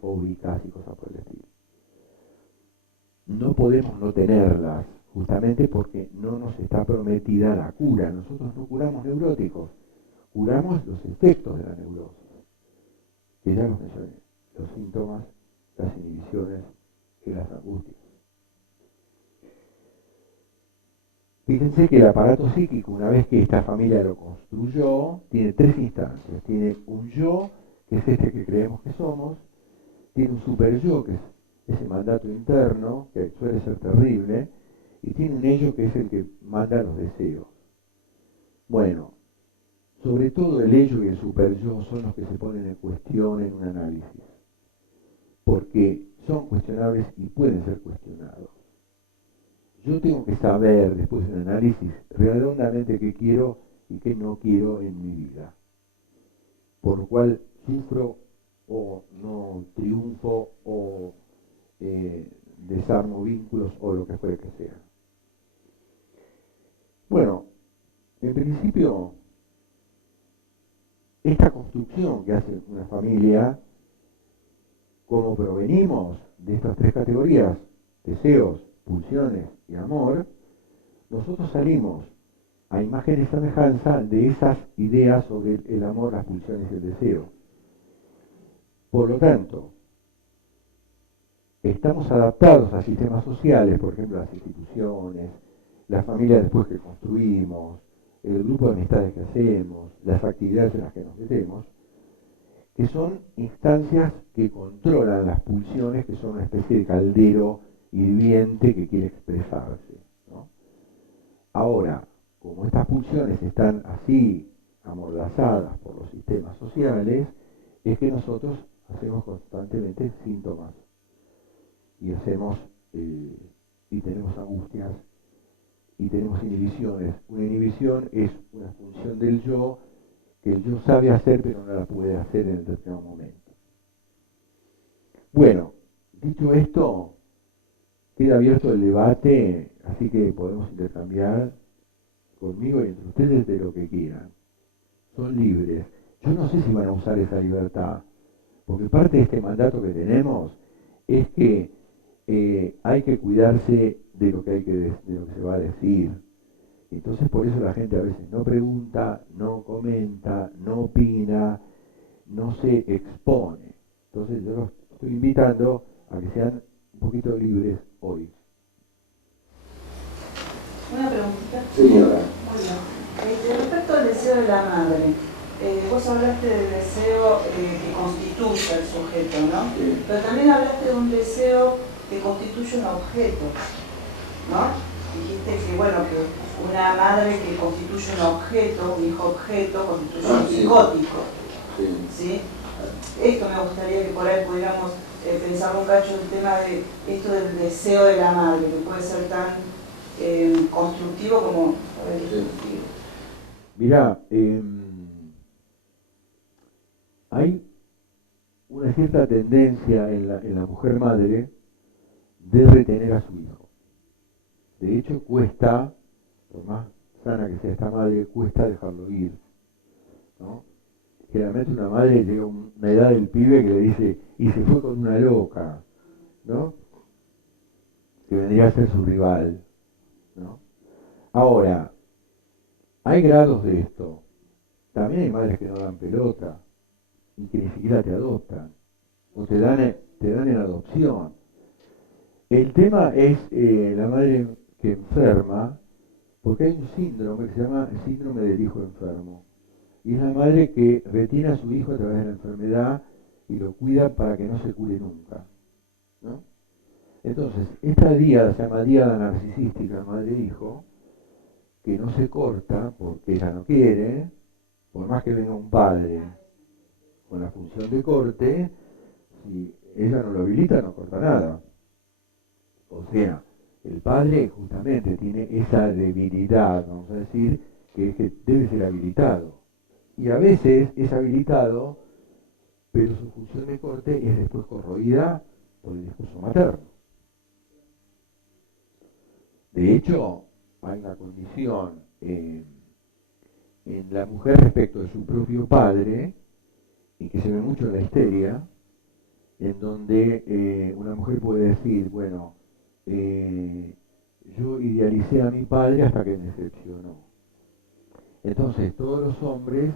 fóbicas y cosas por el estilo. No podemos no tenerlas, justamente porque no nos está prometida la cura. Nosotros no curamos neuróticos, curamos los efectos de la neurosis, que ya los mencioné, los síntomas, las inhibiciones y las angustias. Fíjense que el aparato psíquico, una vez que esta familia lo construyó, tiene tres instancias. Tiene un yo, que es este que creemos que somos, tiene un super yo, que es ese mandato interno, que suele ser terrible, y tiene un ello, que es el que manda los deseos. Bueno, sobre todo el ello y el super yo son los que se ponen en cuestión en un análisis, porque son cuestionables y pueden ser cuestionados. Yo tengo que saber, después de un análisis, redondamente qué quiero y qué no quiero en mi vida. Por lo cual sufro o no triunfo o desarmo vínculos o lo que fuera que sea. Bueno, en principio, esta construcción que hace una familia, como provenimos de estas tres categorías, deseos, pulsiones y amor, nosotros salimos a imagen y semejanza de esas ideas sobre el amor, las pulsiones y el deseo. Por lo tanto, estamos adaptados a sistemas sociales, por ejemplo, las instituciones, la familia después que construimos, el grupo de amistades que hacemos, las actividades en las que nos metemos, que son instancias que controlan las pulsiones, que son una especie de caldero hirviente que quiere expresarse, ¿no? Ahora, como estas pulsiones están así amordazadas por los sistemas sociales, es que nosotros hacemos constantemente síntomas y hacemos y tenemos angustias y tenemos inhibiciones. Una inhibición es una función del yo que el yo sabe hacer pero no la puede hacer en determinado momento. Bueno, dicho esto, queda abierto el debate, así que podemos intercambiar conmigo y entre ustedes de lo que quieran. Son libres. Yo no sé si van a usar esa libertad, porque parte de este mandato que tenemos es que hay que cuidarse de lo que de lo que se va a decir. Entonces por eso la gente a veces no pregunta, no comenta, no opina, no se expone. Entonces yo los estoy invitando a que sean un poquito libres hoy. Una preguntita. Señora. Bueno, respecto al deseo de la madre, vos hablaste del deseo que constituye al sujeto, ¿no? Sí. Pero también hablaste de un deseo que constituye un objeto, ¿no? Dijiste que, bueno, que una madre que constituye un objeto, un hijo objeto, constituye un psicótico. ¿Sí? Esto me gustaría que por ahí pudiéramos pensar un cacho el tema de esto del deseo de la madre, que puede ser tan constructivo como destructivo. Mirá, hay una cierta tendencia en la mujer madre de retener a su hijo. De hecho, cuesta, por más sana que sea esta madre, cuesta dejarlo ir, ¿no? Generalmente una madre llega a una edad del pibe que le dice, y se fue con una loca, ¿no? Que vendría a ser su rival, ¿no? Ahora, hay grados de esto. También hay madres que no dan pelota y que ni siquiera te adoptan, o te dan en adopción. El tema es la madre que enferma, porque hay un síndrome que se llama el síndrome del hijo enfermo. Y es la madre que retiene a su hijo a través de la enfermedad y lo cuida para que no se cure nunca, ¿no? Entonces, esta díada se llama díada narcisística, madre-hijo, que no se corta porque ella no quiere, por más que venga un padre con la función de corte, si ella no lo habilita, no corta nada. O sea, El padre justamente tiene esa debilidad, vamos a decir, que es que debe ser habilitado. Y a veces es habilitado, pero su función de corte es después corroída por el discurso materno. De hecho, hay una condición en la mujer respecto de su propio padre, y que se ve mucho en la histeria, en donde una mujer puede decir, bueno, yo idealicé a mi padre hasta que me decepcionó. Entonces todos los hombres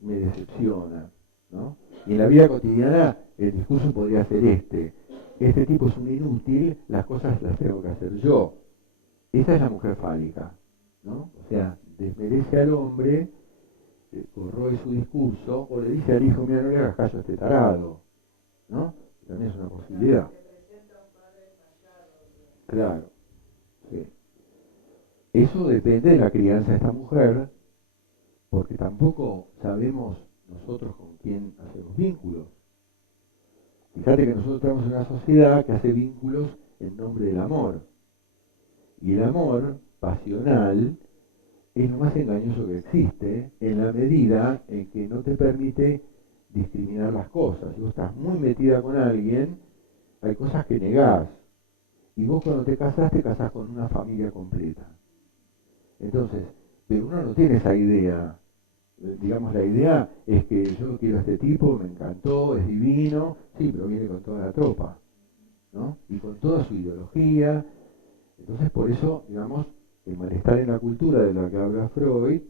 me decepcionan, ¿no? Y en la vida cotidiana el discurso podría ser este tipo es un inútil, las cosas las tengo que hacer yo. Esa es la mujer fálica, ¿no? O sea, desmerece al hombre, corroe su discurso, o le dice al hijo, mira, no le hagas caso a este tarado, ¿no? También es una posibilidad. Claro, sí. Eso depende de la crianza de esta mujer, porque tampoco sabemos nosotros con quién hacemos vínculos. Fíjate que nosotros estamos en una sociedad que hace vínculos en nombre del amor. Y el amor pasional es lo más engañoso que existe en la medida en que no te permite discriminar las cosas. Si vos estás muy metida con alguien, hay cosas que negás. Y vos cuando te casás con una familia completa. Entonces, pero uno no tiene esa idea. Digamos, la idea es que yo quiero a este tipo, me encantó, es divino, sí, pero viene con toda la tropa, ¿no? Y con toda su ideología. Entonces, por eso, digamos, el malestar en la cultura de la que habla Freud,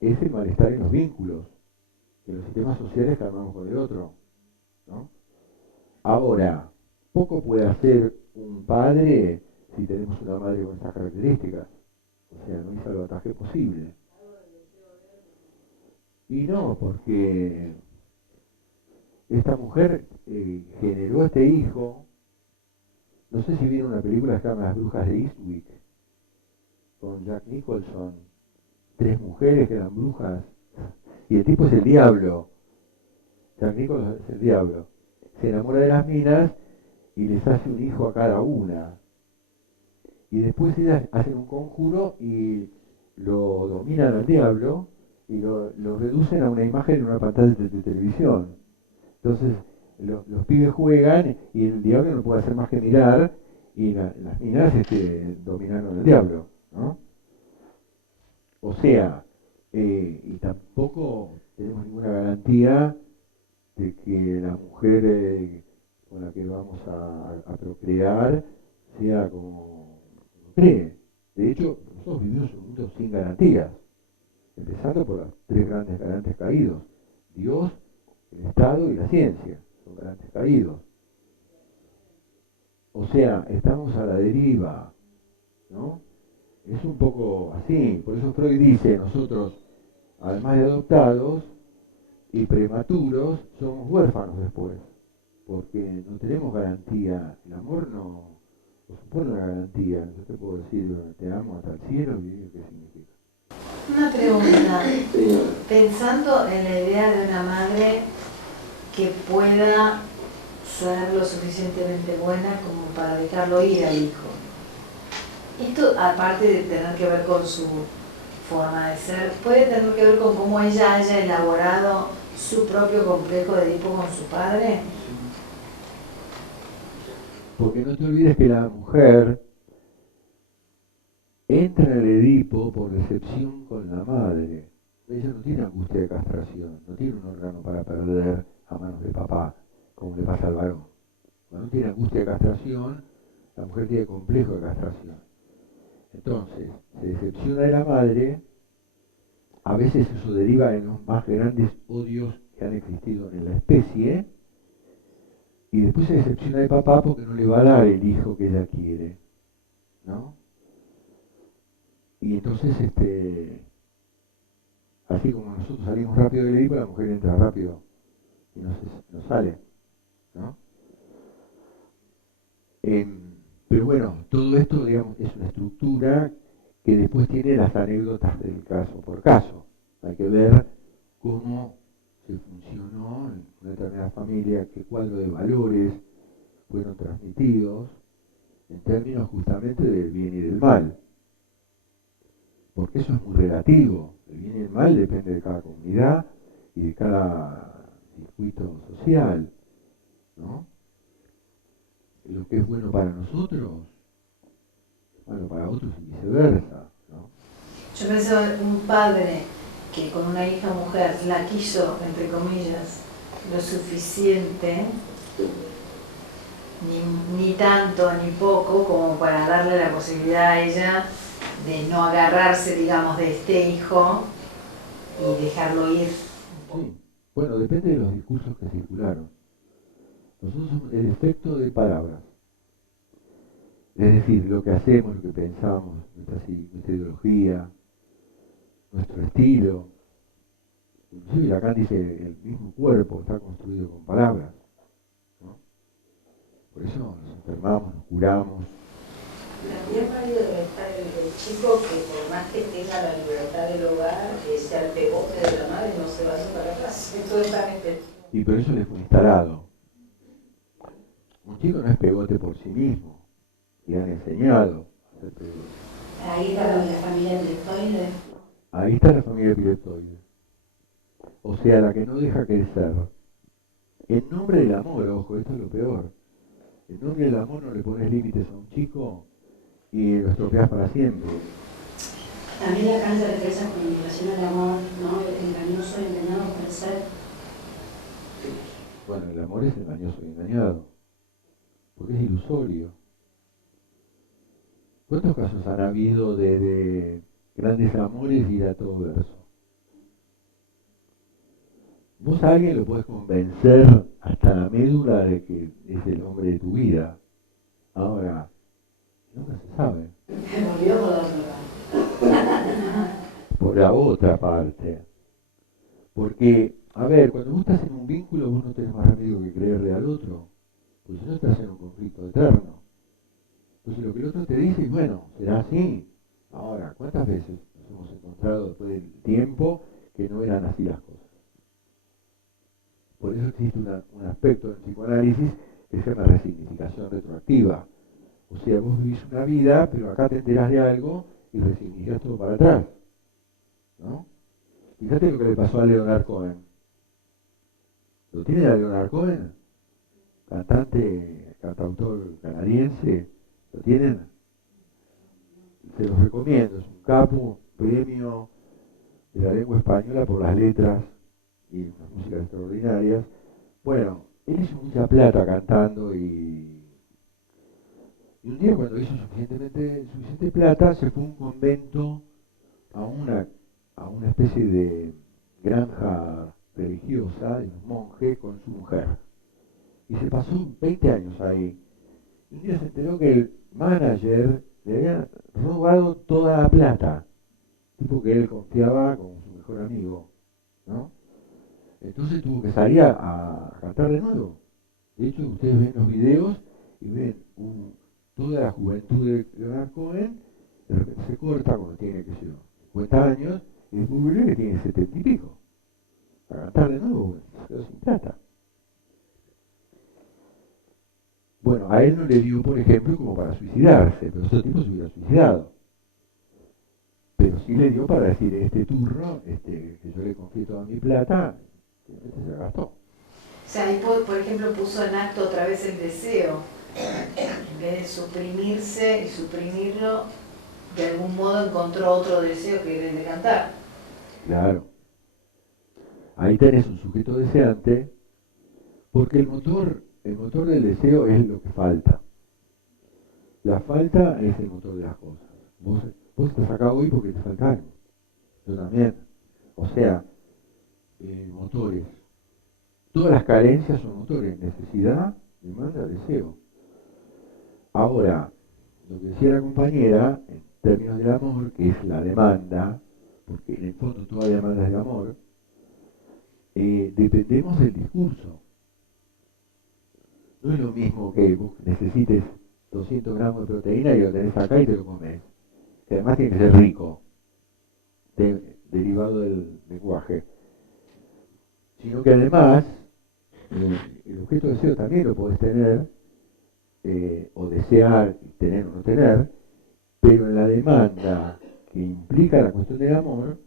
es el malestar en los vínculos, en los sistemas sociales que armamos con el otro, ¿no? Ahora, poco puede hacer un padre si tenemos una madre con esas características. O sea, no hay salvataje posible. Y no, porque esta mujer generó este hijo. No sé si vieron una película que se llama Las Brujas de Eastwick, con Jack Nicholson. 3 mujeres que eran brujas. Y el tipo es el diablo. Jack Nicholson es el diablo. Se enamora de las minas y les hace un hijo a cada una. Y después ellas hacen un conjuro y lo dominan al diablo y lo reducen a una imagen en una pantalla de televisión. Entonces los pibes juegan y el diablo no puede hacer más que mirar y las minas dominaron al diablo, ¿no? O sea, y tampoco tenemos ninguna garantía de que la mujer con la que vamos a procrear sea como cree. De hecho, nosotros vivimos en un mundo sin garantías, empezando por los 3 grandes garantes caídos: Dios, el Estado y la ciencia. Son garantes caídos. O sea, estamos a la deriva, ¿no? Es un poco así. Por eso Freud dice, nosotros, además de adoptados y prematuros, somos huérfanos después, porque no tenemos garantía. El amor no supone una garantía. Yo te puedo decir, te amo hasta el cielo, y ¿qué significa? Una pregunta. Pensando en la idea de una madre que pueda ser lo suficientemente buena como para dejarlo ir al hijo. Esto, aparte de tener que ver con su forma de ser, puede tener que ver con cómo ella haya elaborado su propio complejo de Edipo con su padre. Porque no te olvides que la mujer entra en el Edipo por decepción con la madre. Ella no tiene angustia de castración, no tiene un órgano para perder a manos de papá, como le pasa al varón. Cuando no tiene angustia de castración, la mujer tiene complejo de castración. Entonces, se decepciona de la madre, a veces eso deriva en los más grandes odios que han existido en la especie, y después se decepciona de papá porque no le va a dar el hijo que ella quiere, ¿no? Y entonces, así como nosotros salimos rápido del Edipo, la mujer entra rápido y no sale, ¿no? Pero bueno, todo esto, digamos, es una estructura que después tiene las anécdotas del caso por caso. Hay que ver cómo se funcionó en una determinada familia, qué cuadro de valores fueron transmitidos, en términos justamente del bien y del mal. Porque eso es muy relativo. El bien y el mal depende de cada comunidad y de cada circuito social, ¿no? Lo que es bueno para nosotros, bueno, para otros y viceversa, ¿no? Yo pienso en un padre que con una hija mujer la quiso, entre comillas, lo suficiente, ni tanto ni poco, como para darle la posibilidad a ella de no agarrarse, digamos, de este hijo y dejarlo ir. Sí, bueno, depende de los discursos que circularon. Nosotros somos el efecto de palabras. Es decir, lo que hacemos, lo que pensamos, nuestra ideología, nuestro estilo. Inclusive Lacan dice, el mismo cuerpo está construido con palabras, ¿no? Por eso nos enfermamos, nos curamos. También va a estar el chico que por más que tenga la libertad del hogar, sea el pegote de la madre, no se vaya para atrás. Esto es tan específico. Y por eso le fue instalado. Un chico no es pegote por sí mismo, le han enseñado a ser pegote. Ahí está la familia epileptoide. Ahí está la familia epileptoide. O sea, la que no deja crecer. En nombre del amor, ojo, esto es lo peor. En nombre del amor no le pones límites a un chico y lo estropeas para siempre. También la cancha de Teresa con invitación al amor, ¿no? El engañoso y engañado por ser. Bueno, el amor es engañoso y engañado, porque es ilusorio. ¿Cuántos casos han habido de grandes amores y a todo verso? Vos a alguien lo podés convencer hasta la médula de que es el hombre de tu vida. Ahora, nunca se sabe. Me volvió por otro lado. Por la otra parte. Porque, a ver, cuando vos estás en un vínculo, vos no tenés más remedio que creerle al otro. Porque si no estás en un conflicto eterno. Entonces lo que el otro te dice es, bueno, será así. Ahora, ¿cuántas veces nos hemos encontrado después del tiempo que no eran así las cosas? Por eso existe un aspecto del psicoanálisis que es la resignificación retroactiva. O sea, vos vivís una vida, pero acá te enterás de algo y resignificás todo para atrás, ¿no? Fíjate lo que le pasó a Leonard Cohen. ¿Lo tiene a Leonard Cohen? Cantautor canadiense. ¿Lo tienen? Se los recomiendo. Es un capo, premio de la lengua española por las letras y unas músicas extraordinarias. Bueno, él hizo mucha plata cantando y un día cuando hizo suficiente plata se fue a un convento, a una especie de granja religiosa de un monje con su mujer. Y se pasó 20 años ahí. Y un día se enteró que el manager le había robado toda la plata, tipo que él confiaba como su mejor amigo, ¿no? Entonces tuvo que salir a cantar de nuevo. De hecho, ustedes ven los videos y ven toda la juventud de Leonard Cohen, de repente se corta cuando tiene, qué sé yo, 50 años, y después vuelve que tiene 70 y pico. Para cantar de nuevo, se quedó sin plata. Bueno, a él no le dio, por ejemplo, como para suicidarse, pero ese tipo se hubiera suicidado. Pero sí le dio para decir, este turno, que yo le confié toda mi plata, se la gastó. O sea, ahí, por ejemplo, puso en acto otra vez el deseo. En vez de suprimirse y suprimirlo, de algún modo encontró otro deseo que era el de cantar. Claro. Ahí tenés un sujeto deseante, porque el motor del deseo es lo que falta. La falta es el motor de las cosas. Vos estás acá hoy porque te falta algo. Yo también. O sea, motores. Todas las carencias son motores. Necesidad, demanda, deseo. Ahora, lo que decía la compañera, en términos del amor, que es la demanda, porque en el fondo toda demanda es de amor, dependemos del discurso. No es lo mismo que vos necesites 200 gramos de proteína y lo tenés acá y te lo comes. Que además tiene que ser rico, derivado del lenguaje. Sino que además, el objeto de deseo también lo podés tener o desear, tener o no tener, pero en la demanda que implica la cuestión del amor,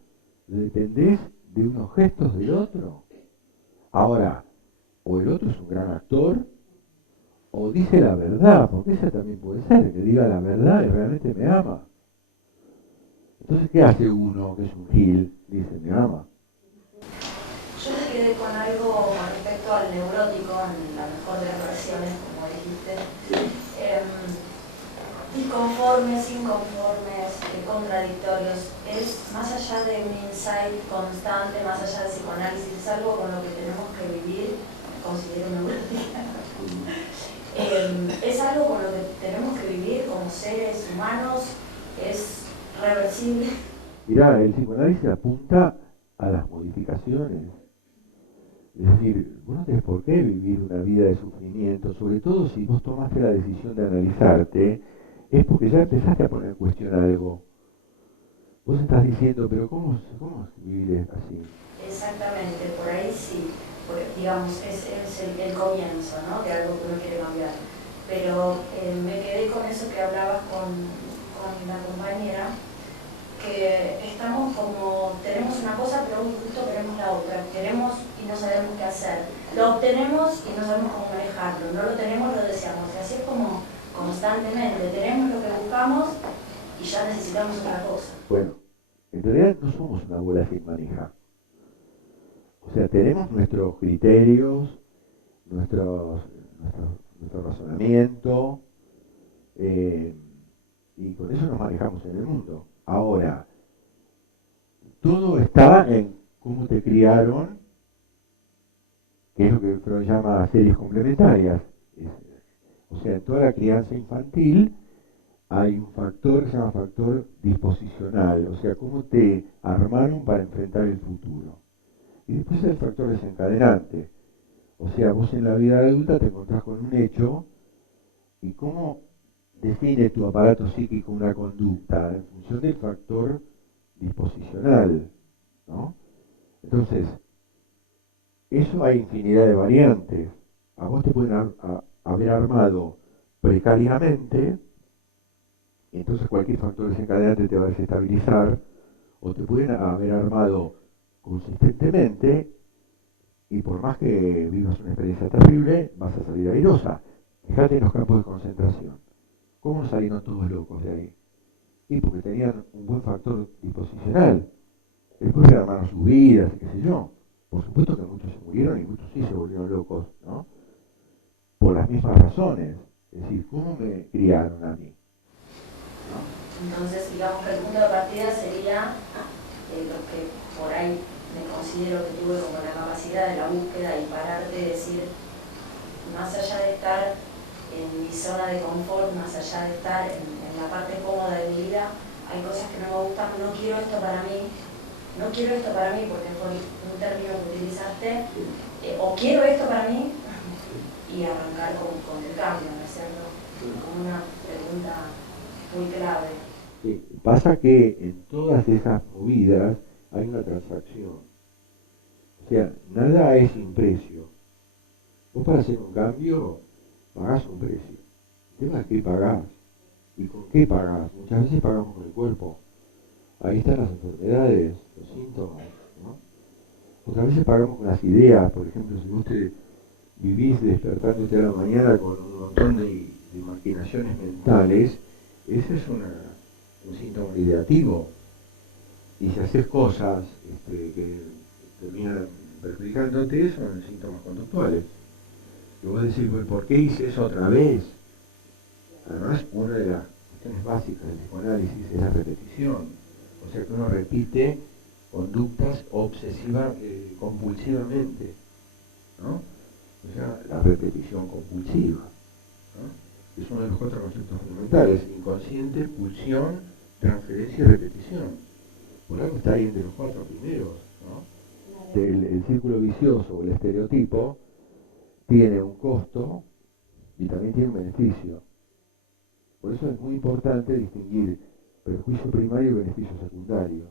dependés de unos gestos del otro. Ahora, o el otro es un gran actor, o dice la verdad, porque esa también puede ser, que diga la verdad y realmente me ama. Entonces, ¿qué hace uno que es un gil? Dice, me ama. Yo me quedé con algo con respecto al neurótico, en la mejor de las versiones, como dijiste. Inconformes, inconformes, contradictorios. Es más allá de un insight constante, más allá del psicoanálisis, es algo con lo que tenemos que vivir, considero neurótica. Es algo con lo que tenemos que vivir como seres humanos, es reversible. Mirá, el psicoanálisis apunta a las modificaciones. Es decir, vos no tenés por qué vivir una vida de sufrimiento, sobre todo si vos tomaste la decisión de analizarte, es porque ya empezaste a poner en cuestión algo. Vos estás diciendo, pero ¿cómo es vivir así? Exactamente, por ahí sí, porque, digamos, es el comienzo, ¿no? De algo que uno quiere cambiar. Pero me quedé con eso que hablabas con la compañera, que estamos como, tenemos una cosa pero justo queremos la otra, queremos y no sabemos qué hacer, lo obtenemos y no sabemos cómo manejarlo, no lo tenemos, lo deseamos, y así es como constantemente, tenemos lo que buscamos y ya necesitamos otra cosa. Bueno, en realidad no somos una bola sin manija. O sea, tenemos nuestros criterios, nuestro razonamiento, y con eso nos manejamos en el mundo. Ahora, todo está en cómo te criaron, que es lo que Freud llama series complementarias. O sea, en toda la crianza infantil hay un factor que se llama factor disposicional, o sea, cómo te armaron para enfrentar el futuro. Y después hay el factor desencadenante, o sea, vos en la vida adulta te encontrás con un hecho y cómo define tu aparato psíquico una conducta en función del factor disposicional, ¿no? Entonces, eso hay infinidad de variantes. A vos te pueden haber armado precariamente, y entonces cualquier factor desencadenante te va a desestabilizar, o te pueden haber armado consistentemente, y por más que vivas una experiencia terrible, vas a salir airosa. Fíjate en los campos de concentración. ¿Cómo salieron todos locos de ahí? Y porque tenían un buen factor disposicional. Después rearmaron sus vidas, y qué sé yo. Por supuesto que muchos se murieron y muchos sí se volvieron locos, ¿no? Por las mismas razones. Es decir, ¿cómo me criaron a mí? ¿No? Entonces, digamos que el punto de partida sería lo que por ahí me considero que tuve como la capacidad de la búsqueda y pararte y decir, más allá de estar en mi zona de confort, más allá de estar en la parte cómoda de mi vida, hay cosas que no me gustan, no quiero esto para mí, no quiero esto para mí porque fue un término que utilizaste, o quiero esto para mí, y arrancar con el cambio, ¿no es cierto? Como una pregunta muy clave. Sí, pasa que en todas esas movidas hay una transacción. O sea, nada es sin precio. Vos para hacer un cambio pagás un precio. El tema es qué pagás y con qué pagás. Muchas veces pagamos con el cuerpo. Ahí están las enfermedades, los síntomas, ¿no? Otras veces pagamos con las ideas. Por ejemplo, si vos te vivís despertándote a la mañana con un montón de maquinaciones mentales, ese es un síntoma ideativo. Y si haces cosas que terminan perjudicándote, son síntomas conductuales. Y vos decís, pues, ¿por qué hice eso otra vez? Además, una de las cuestiones básicas del psicoanálisis es la repetición. O sea que uno repite conductas compulsivamente, ¿no? O sea, la repetición compulsiva, ¿no? Es uno de los cuatro conceptos fundamentales: inconsciente, pulsión, transferencia y repetición. Por algo está ahí entre los cuatro primeros, ¿no? El círculo vicioso o el estereotipo tiene un costo y también tiene un beneficio. Por eso es muy importante distinguir perjuicio primario y beneficio secundario.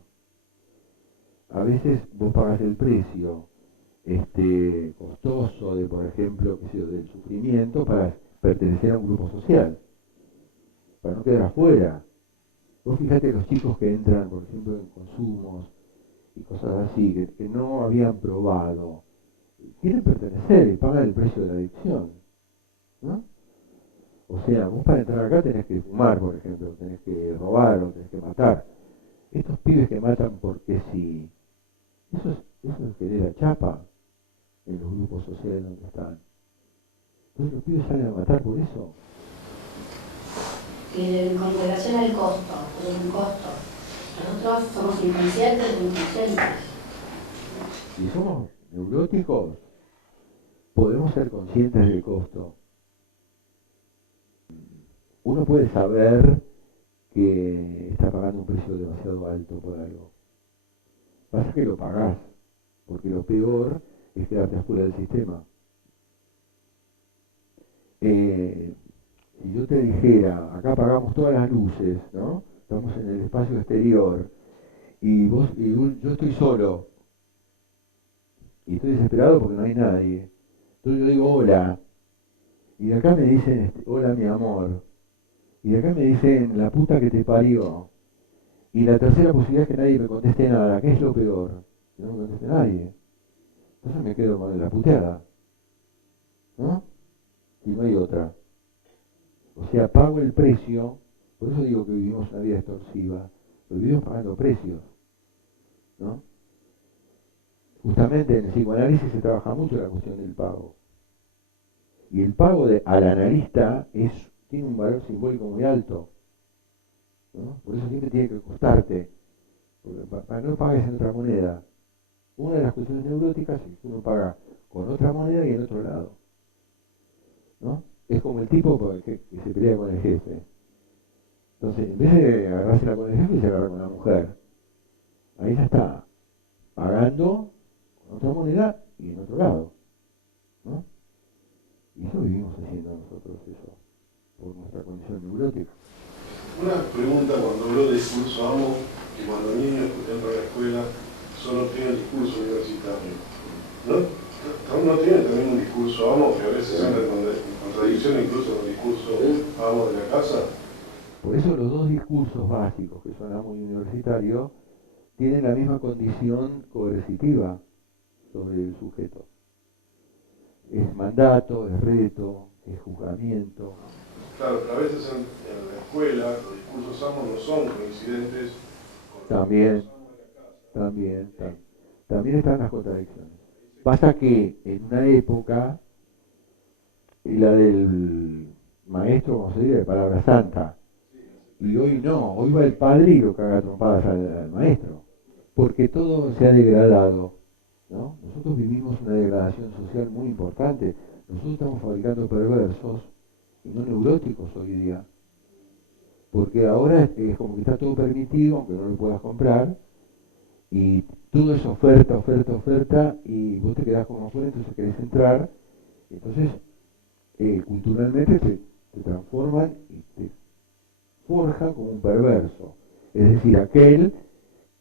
A veces vos pagás el precio costoso de, por ejemplo, del sufrimiento para pertenecer a un grupo social, para no quedar afuera. Vos fíjate los chicos que entran, por ejemplo, en consumos y cosas así, que no habían probado, quieren pertenecer y pagan el precio de la adicción, ¿no? O sea, vos para entrar acá tenés que fumar, por ejemplo, tenés que robar o tenés que matar. Estos pibes que matan porque sí, eso genera chapa en los grupos sociales donde están. Entonces los pibes salen a matar por eso. Con relación al costo, es un costo. Nosotros somos inconscientes o inconscientes. Si somos neuróticos, podemos ser conscientes del costo. Uno puede saber que está pagando un precio demasiado alto por algo. Pasa que lo pagás, porque lo peor es quedarte afuera del sistema. Si yo te dijera, acá apagamos todas las luces, ¿no? Estamos en el espacio exterior, yo estoy solo, y estoy desesperado porque no hay nadie. Entonces yo digo hola, y de acá me dicen hola mi amor, y de acá me dicen la puta que te parió. Y la tercera posibilidad es que nadie me conteste nada. ¿Qué es lo peor? Que no me conteste nadie. Entonces me quedo con la puteada, ¿no? Y no hay otra. O sea, pago el precio. Por eso digo que vivimos una vida extorsiva. Lo vivimos pagando precios, ¿no? Justamente en el psicoanálisis se trabaja mucho la cuestión del pago. Y el pago al analista tiene un valor simbólico muy alto, ¿no? Por eso siempre tiene que costarte, para que no pagues en otra moneda. Una de las cuestiones neuróticas es que uno paga con otra moneda y en otro lado, ¿no? Es como el tipo que se pelea con el jefe. Entonces, en vez de agarrársela con el jefe, se agarra con la mujer. Ahí ya está, pagando con otra moneda y en otro lado, ¿no? Y eso vivimos haciendo nosotros, eso, por nuestra condición neurótica. Una pregunta cuando habló de discurso amo, que cuando niños entran a la escuela solo tienen discurso universitario, ¿no? Aún no tienen también un discurso amo que a veces entra en contradicción incluso con el discurso amo de la casa. Por eso los dos discursos básicos, que son amo y universitario, tienen la misma condición coercitiva sobre el sujeto. Es mandato, es reto, es juzgamiento. Claro, pero a veces en la escuela los discursos amos no son coincidentes con También, los discursos amos de la casa. también están las contradicciones. Pasa que en una época, la del maestro, como se dice, de palabra santa, y hoy no, hoy va el padre y lo caga a trompadas al maestro, porque todo se ha degradado, ¿no? Nosotros vivimos una degradación social muy importante. Nosotros estamos fabricando perversos y no neuróticos hoy día, porque ahora es como que está todo permitido, aunque no lo puedas comprar, y todo es oferta, oferta, oferta, y vos te quedás como afuera, entonces querés entrar, y entonces culturalmente te transforman y te forjan como un perverso, es decir, aquel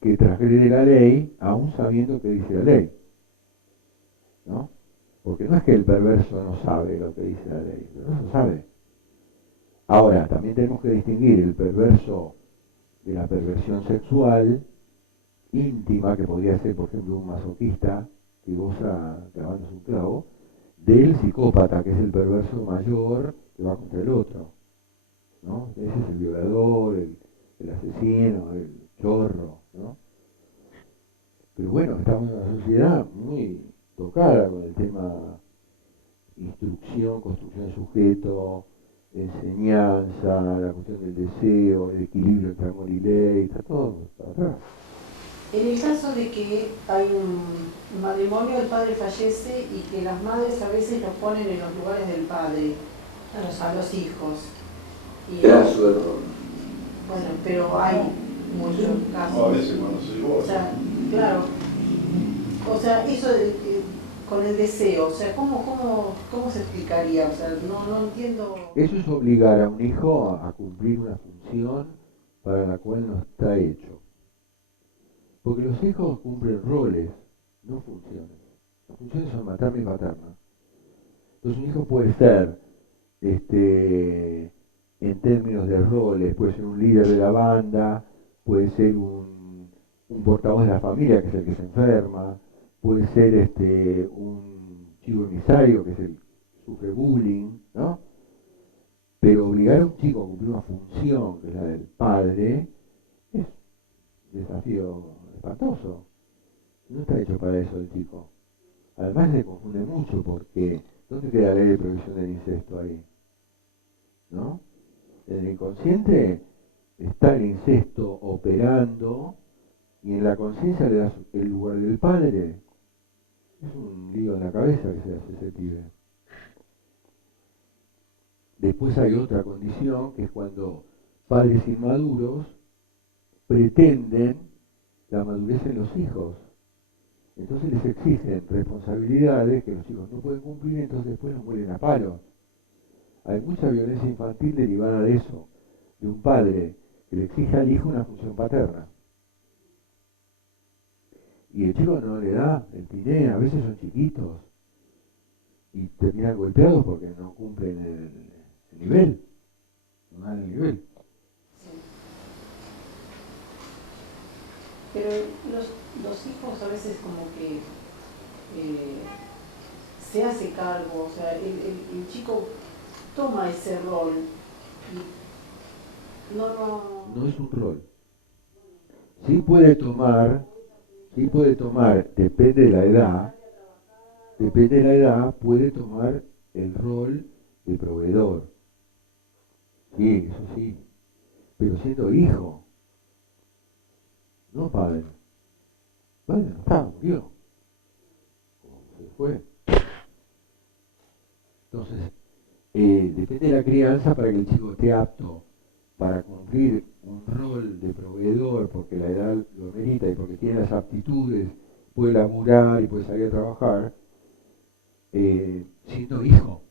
que transgrede la ley aún sabiendo que dice la ley, ¿no? Porque no es que el perverso no sabe lo que dice la ley, el perverso sabe. Ahora, también tenemos que distinguir el perverso de la perversión sexual íntima, que podría ser, por ejemplo, un masoquista que goza clavándose un clavo, del psicópata, que es el perverso mayor que va contra el otro, ¿no? Ese es el violador, el asesino, el chorro, ¿no? Pero bueno, estamos en una sociedad muy tocada con el tema instrucción, construcción de sujeto, enseñanza, la cuestión del deseo, el equilibrio entre amor y ley, está todo para atrás. En el caso de que hay un matrimonio, el padre fallece y que las madres a veces los ponen en los lugares del padre, a los hijos. Y, bueno, pero hay muchos casos. O a veces cuando se O divorcia. sea, claro. O sea, eso con el deseo, o sea, ¿cómo se explicaría? O sea, no entiendo. Eso es obligar a un hijo a cumplir una función para la cual no está hecho. Porque los hijos cumplen roles, no funciones. Las funciones son materna y paterna. Entonces un hijo puede ser en términos de roles, puede ser un líder de la banda, puede ser un portavoz de la familia, que es el que se enferma, puede ser un chivo emisario, que es el que sufre bullying, ¿no? Pero obligar a un chico a cumplir una función, que es la del padre, es un desafío espantoso. No está hecho para eso el chico. Además se confunde mucho porque ¿dónde queda la ley de prohibición del incesto ahí? ¿No? En el inconsciente está el incesto operando y en la conciencia le das el lugar del padre. Es un lío en la cabeza que se hace ese pibe. Después hay otra condición que es cuando padres inmaduros pretenden la madurez en los hijos. Entonces les exigen responsabilidades que los hijos no pueden cumplir, entonces después los muelen a palos. Hay mucha violencia infantil derivada de eso, de un padre que le exige al hijo una función paterna. Y el chico no le da, el tiene, a veces son chiquitos, y terminan golpeados porque no cumplen el nivel, no dan el nivel. Pero los hijos a veces como que se hace cargo, o sea, el chico toma ese rol y no es un rol. Sí puede tomar, depende de la edad, puede tomar el rol de proveedor. Sí, eso sí, pero siendo hijo, no padre. Padre no está, murió. Se fue. Entonces, depende de la crianza para que el chico esté apto para cumplir un rol de proveedor, porque la edad lo merita y porque tiene las aptitudes, puede laburar y puede salir a trabajar, siendo hijo,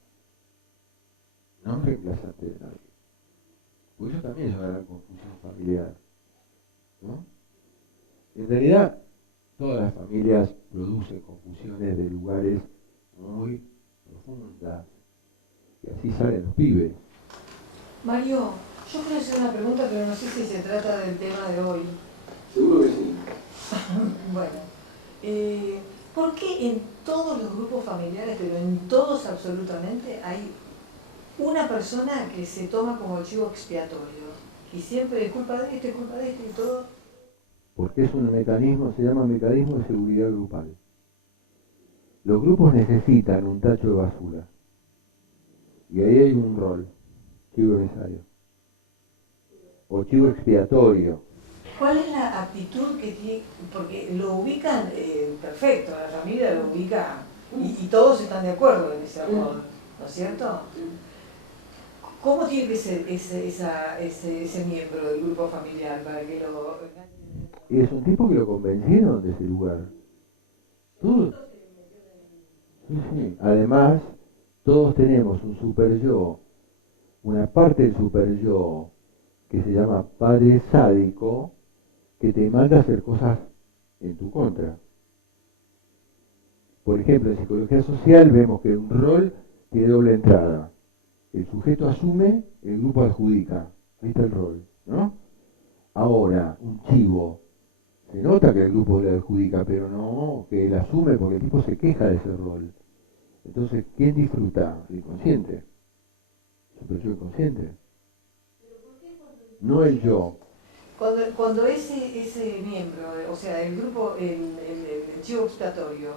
no un reemplazante de nadie. Porque eso también es una gran confusión familiar, ¿no? En realidad, todas las familias producen confusiones de lugares muy profundas, y así salen los pibes. Mario, yo quiero hacer una pregunta, pero no sé si se trata del tema de hoy. Seguro que sí. Bueno, ¿por qué en todos los grupos familiares, pero en todos absolutamente, hay una persona que se toma como el chivo expiatorio? Y siempre es culpa de este y todo. Porque es un mecanismo, se llama mecanismo de seguridad grupal. Los grupos necesitan un tacho de basura. Y ahí hay un rol, chivo emisario. O chivo expiatorio. ¿Cuál es la actitud que tiene? Porque lo ubican perfecto, la familia lo ubica y todos están de acuerdo en ese rol, ¿no es cierto? ¿Cómo tiene que ser ese miembro del grupo familiar para que lo... Y es un tipo que lo convencieron de ese lugar. Todos. Sí. Además, todos tenemos un super yo, una parte del super yo que se llama padre sádico, que te manda a hacer cosas en tu contra. Por ejemplo, en psicología social vemos que un rol tiene doble entrada. El sujeto asume, el grupo adjudica. Ahí está el rol, ¿no? Ahora, un chivo, se nota que el grupo le adjudica, pero no que él asume porque el tipo se queja de ese rol. Entonces, ¿quién disfruta? El inconsciente. Super yo inconsciente. No el yo. Cuando ese miembro, o sea, el grupo, el chivo expiatorio,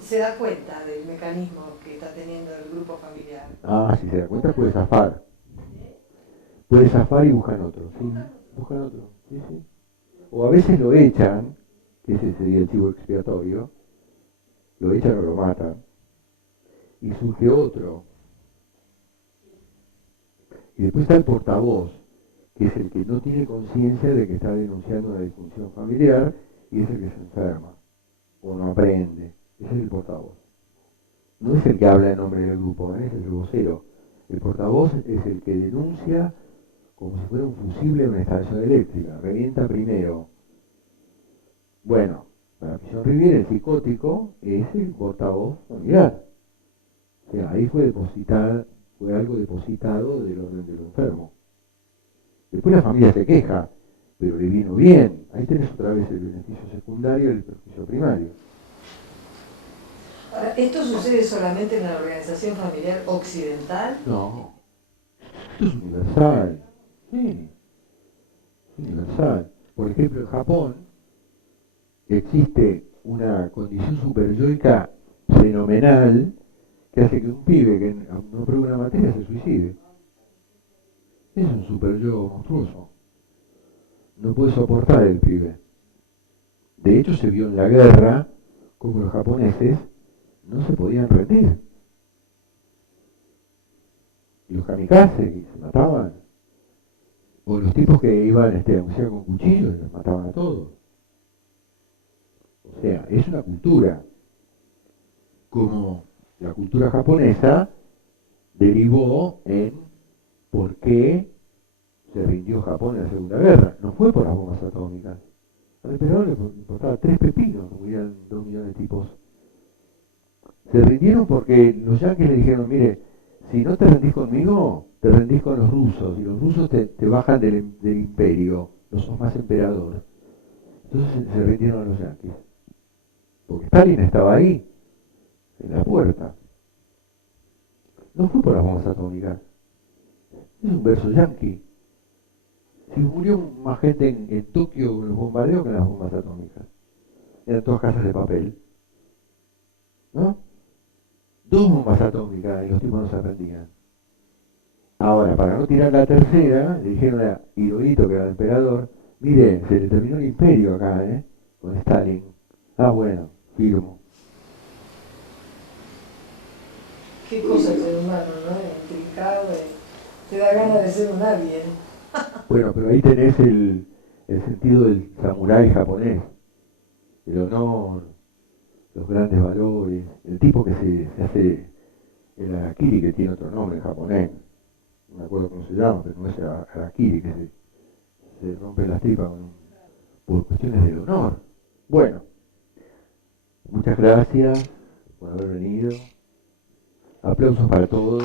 se da cuenta del mecanismo que está teniendo el grupo familiar. Ah, si se da cuenta puede zafar. Puede zafar y buscan otro, ¿sí? Buscan otro, sí. O a veces lo echan, que ese sería el chivo expiatorio, lo echan o lo matan, y surge otro. Y después está el portavoz, que es el que no tiene conciencia de que está denunciando una disfunción familiar y es el que se enferma, o no aprende. Ese es el portavoz. No es el que habla en nombre del grupo, es el vocero. El portavoz es el que denuncia como si fuera un fusible en una instalación eléctrica. Revienta primero. Bueno, para Prisión Riviera, el psicótico es el portavoz familiar. O sea, ahí fue depositada fue algo depositado del orden de lo enfermo. Después la familia se queja, pero le vino bien. Ahí tenés otra vez el beneficio secundario y el perjuicio primario. Ahora, ¿esto sucede solamente en la organización familiar occidental? No, esto es universal. Sí, es universal. Por ejemplo, en Japón existe una condición superyoica fenomenal que hace que un pibe que no pruebe una materia se suicide. Es un superyo monstruoso. No puede soportar el pibe. De hecho, se vio en la guerra como los japoneses no se podían rendir. Y los kamikazes que se mataban. O los tipos que iban aunque sea con cuchillos y los mataban a todos. O sea, es una cultura. Como la cultura japonesa derivó en por qué se rindió Japón en la Segunda Guerra. No fue por las bombas atómicas. Al emperador le importaba 3 pepinos, murieron 2 millones de tipos. Se rindieron porque los yanquis le dijeron, mire, si no te rendís conmigo, te rendís con los rusos, y los rusos te bajan del imperio, no sos más emperador. Entonces se rindieron a los yanquis. Porque Stalin estaba ahí, en la puerta. No fue por las bombas atómicas. Es un verso yanqui. Si murió más gente en Tokio con los bombardeos que en las bombas atómicas. Eran todas casas de papel. ¿No? 2 bombas atómicas y los tipos no se rendían. Ahora, para no tirar la tercera, le dijeron a Hirohito, que era el emperador, mire, se le terminó el imperio acá, con Stalin. Ah, bueno, firmo. Qué cosa el ser humano, ¿no? Intrincado, te da ganas de ser un alien. Bueno, pero ahí tenés el sentido del samurái japonés. El honor, los grandes valores, el tipo que se hace el harakiri, que tiene otro nombre en japonés, no me acuerdo cómo se llama, pero no es harakiri, que se rompe las tripas por cuestiones del honor. Bueno, muchas gracias por haber venido, aplausos para todos.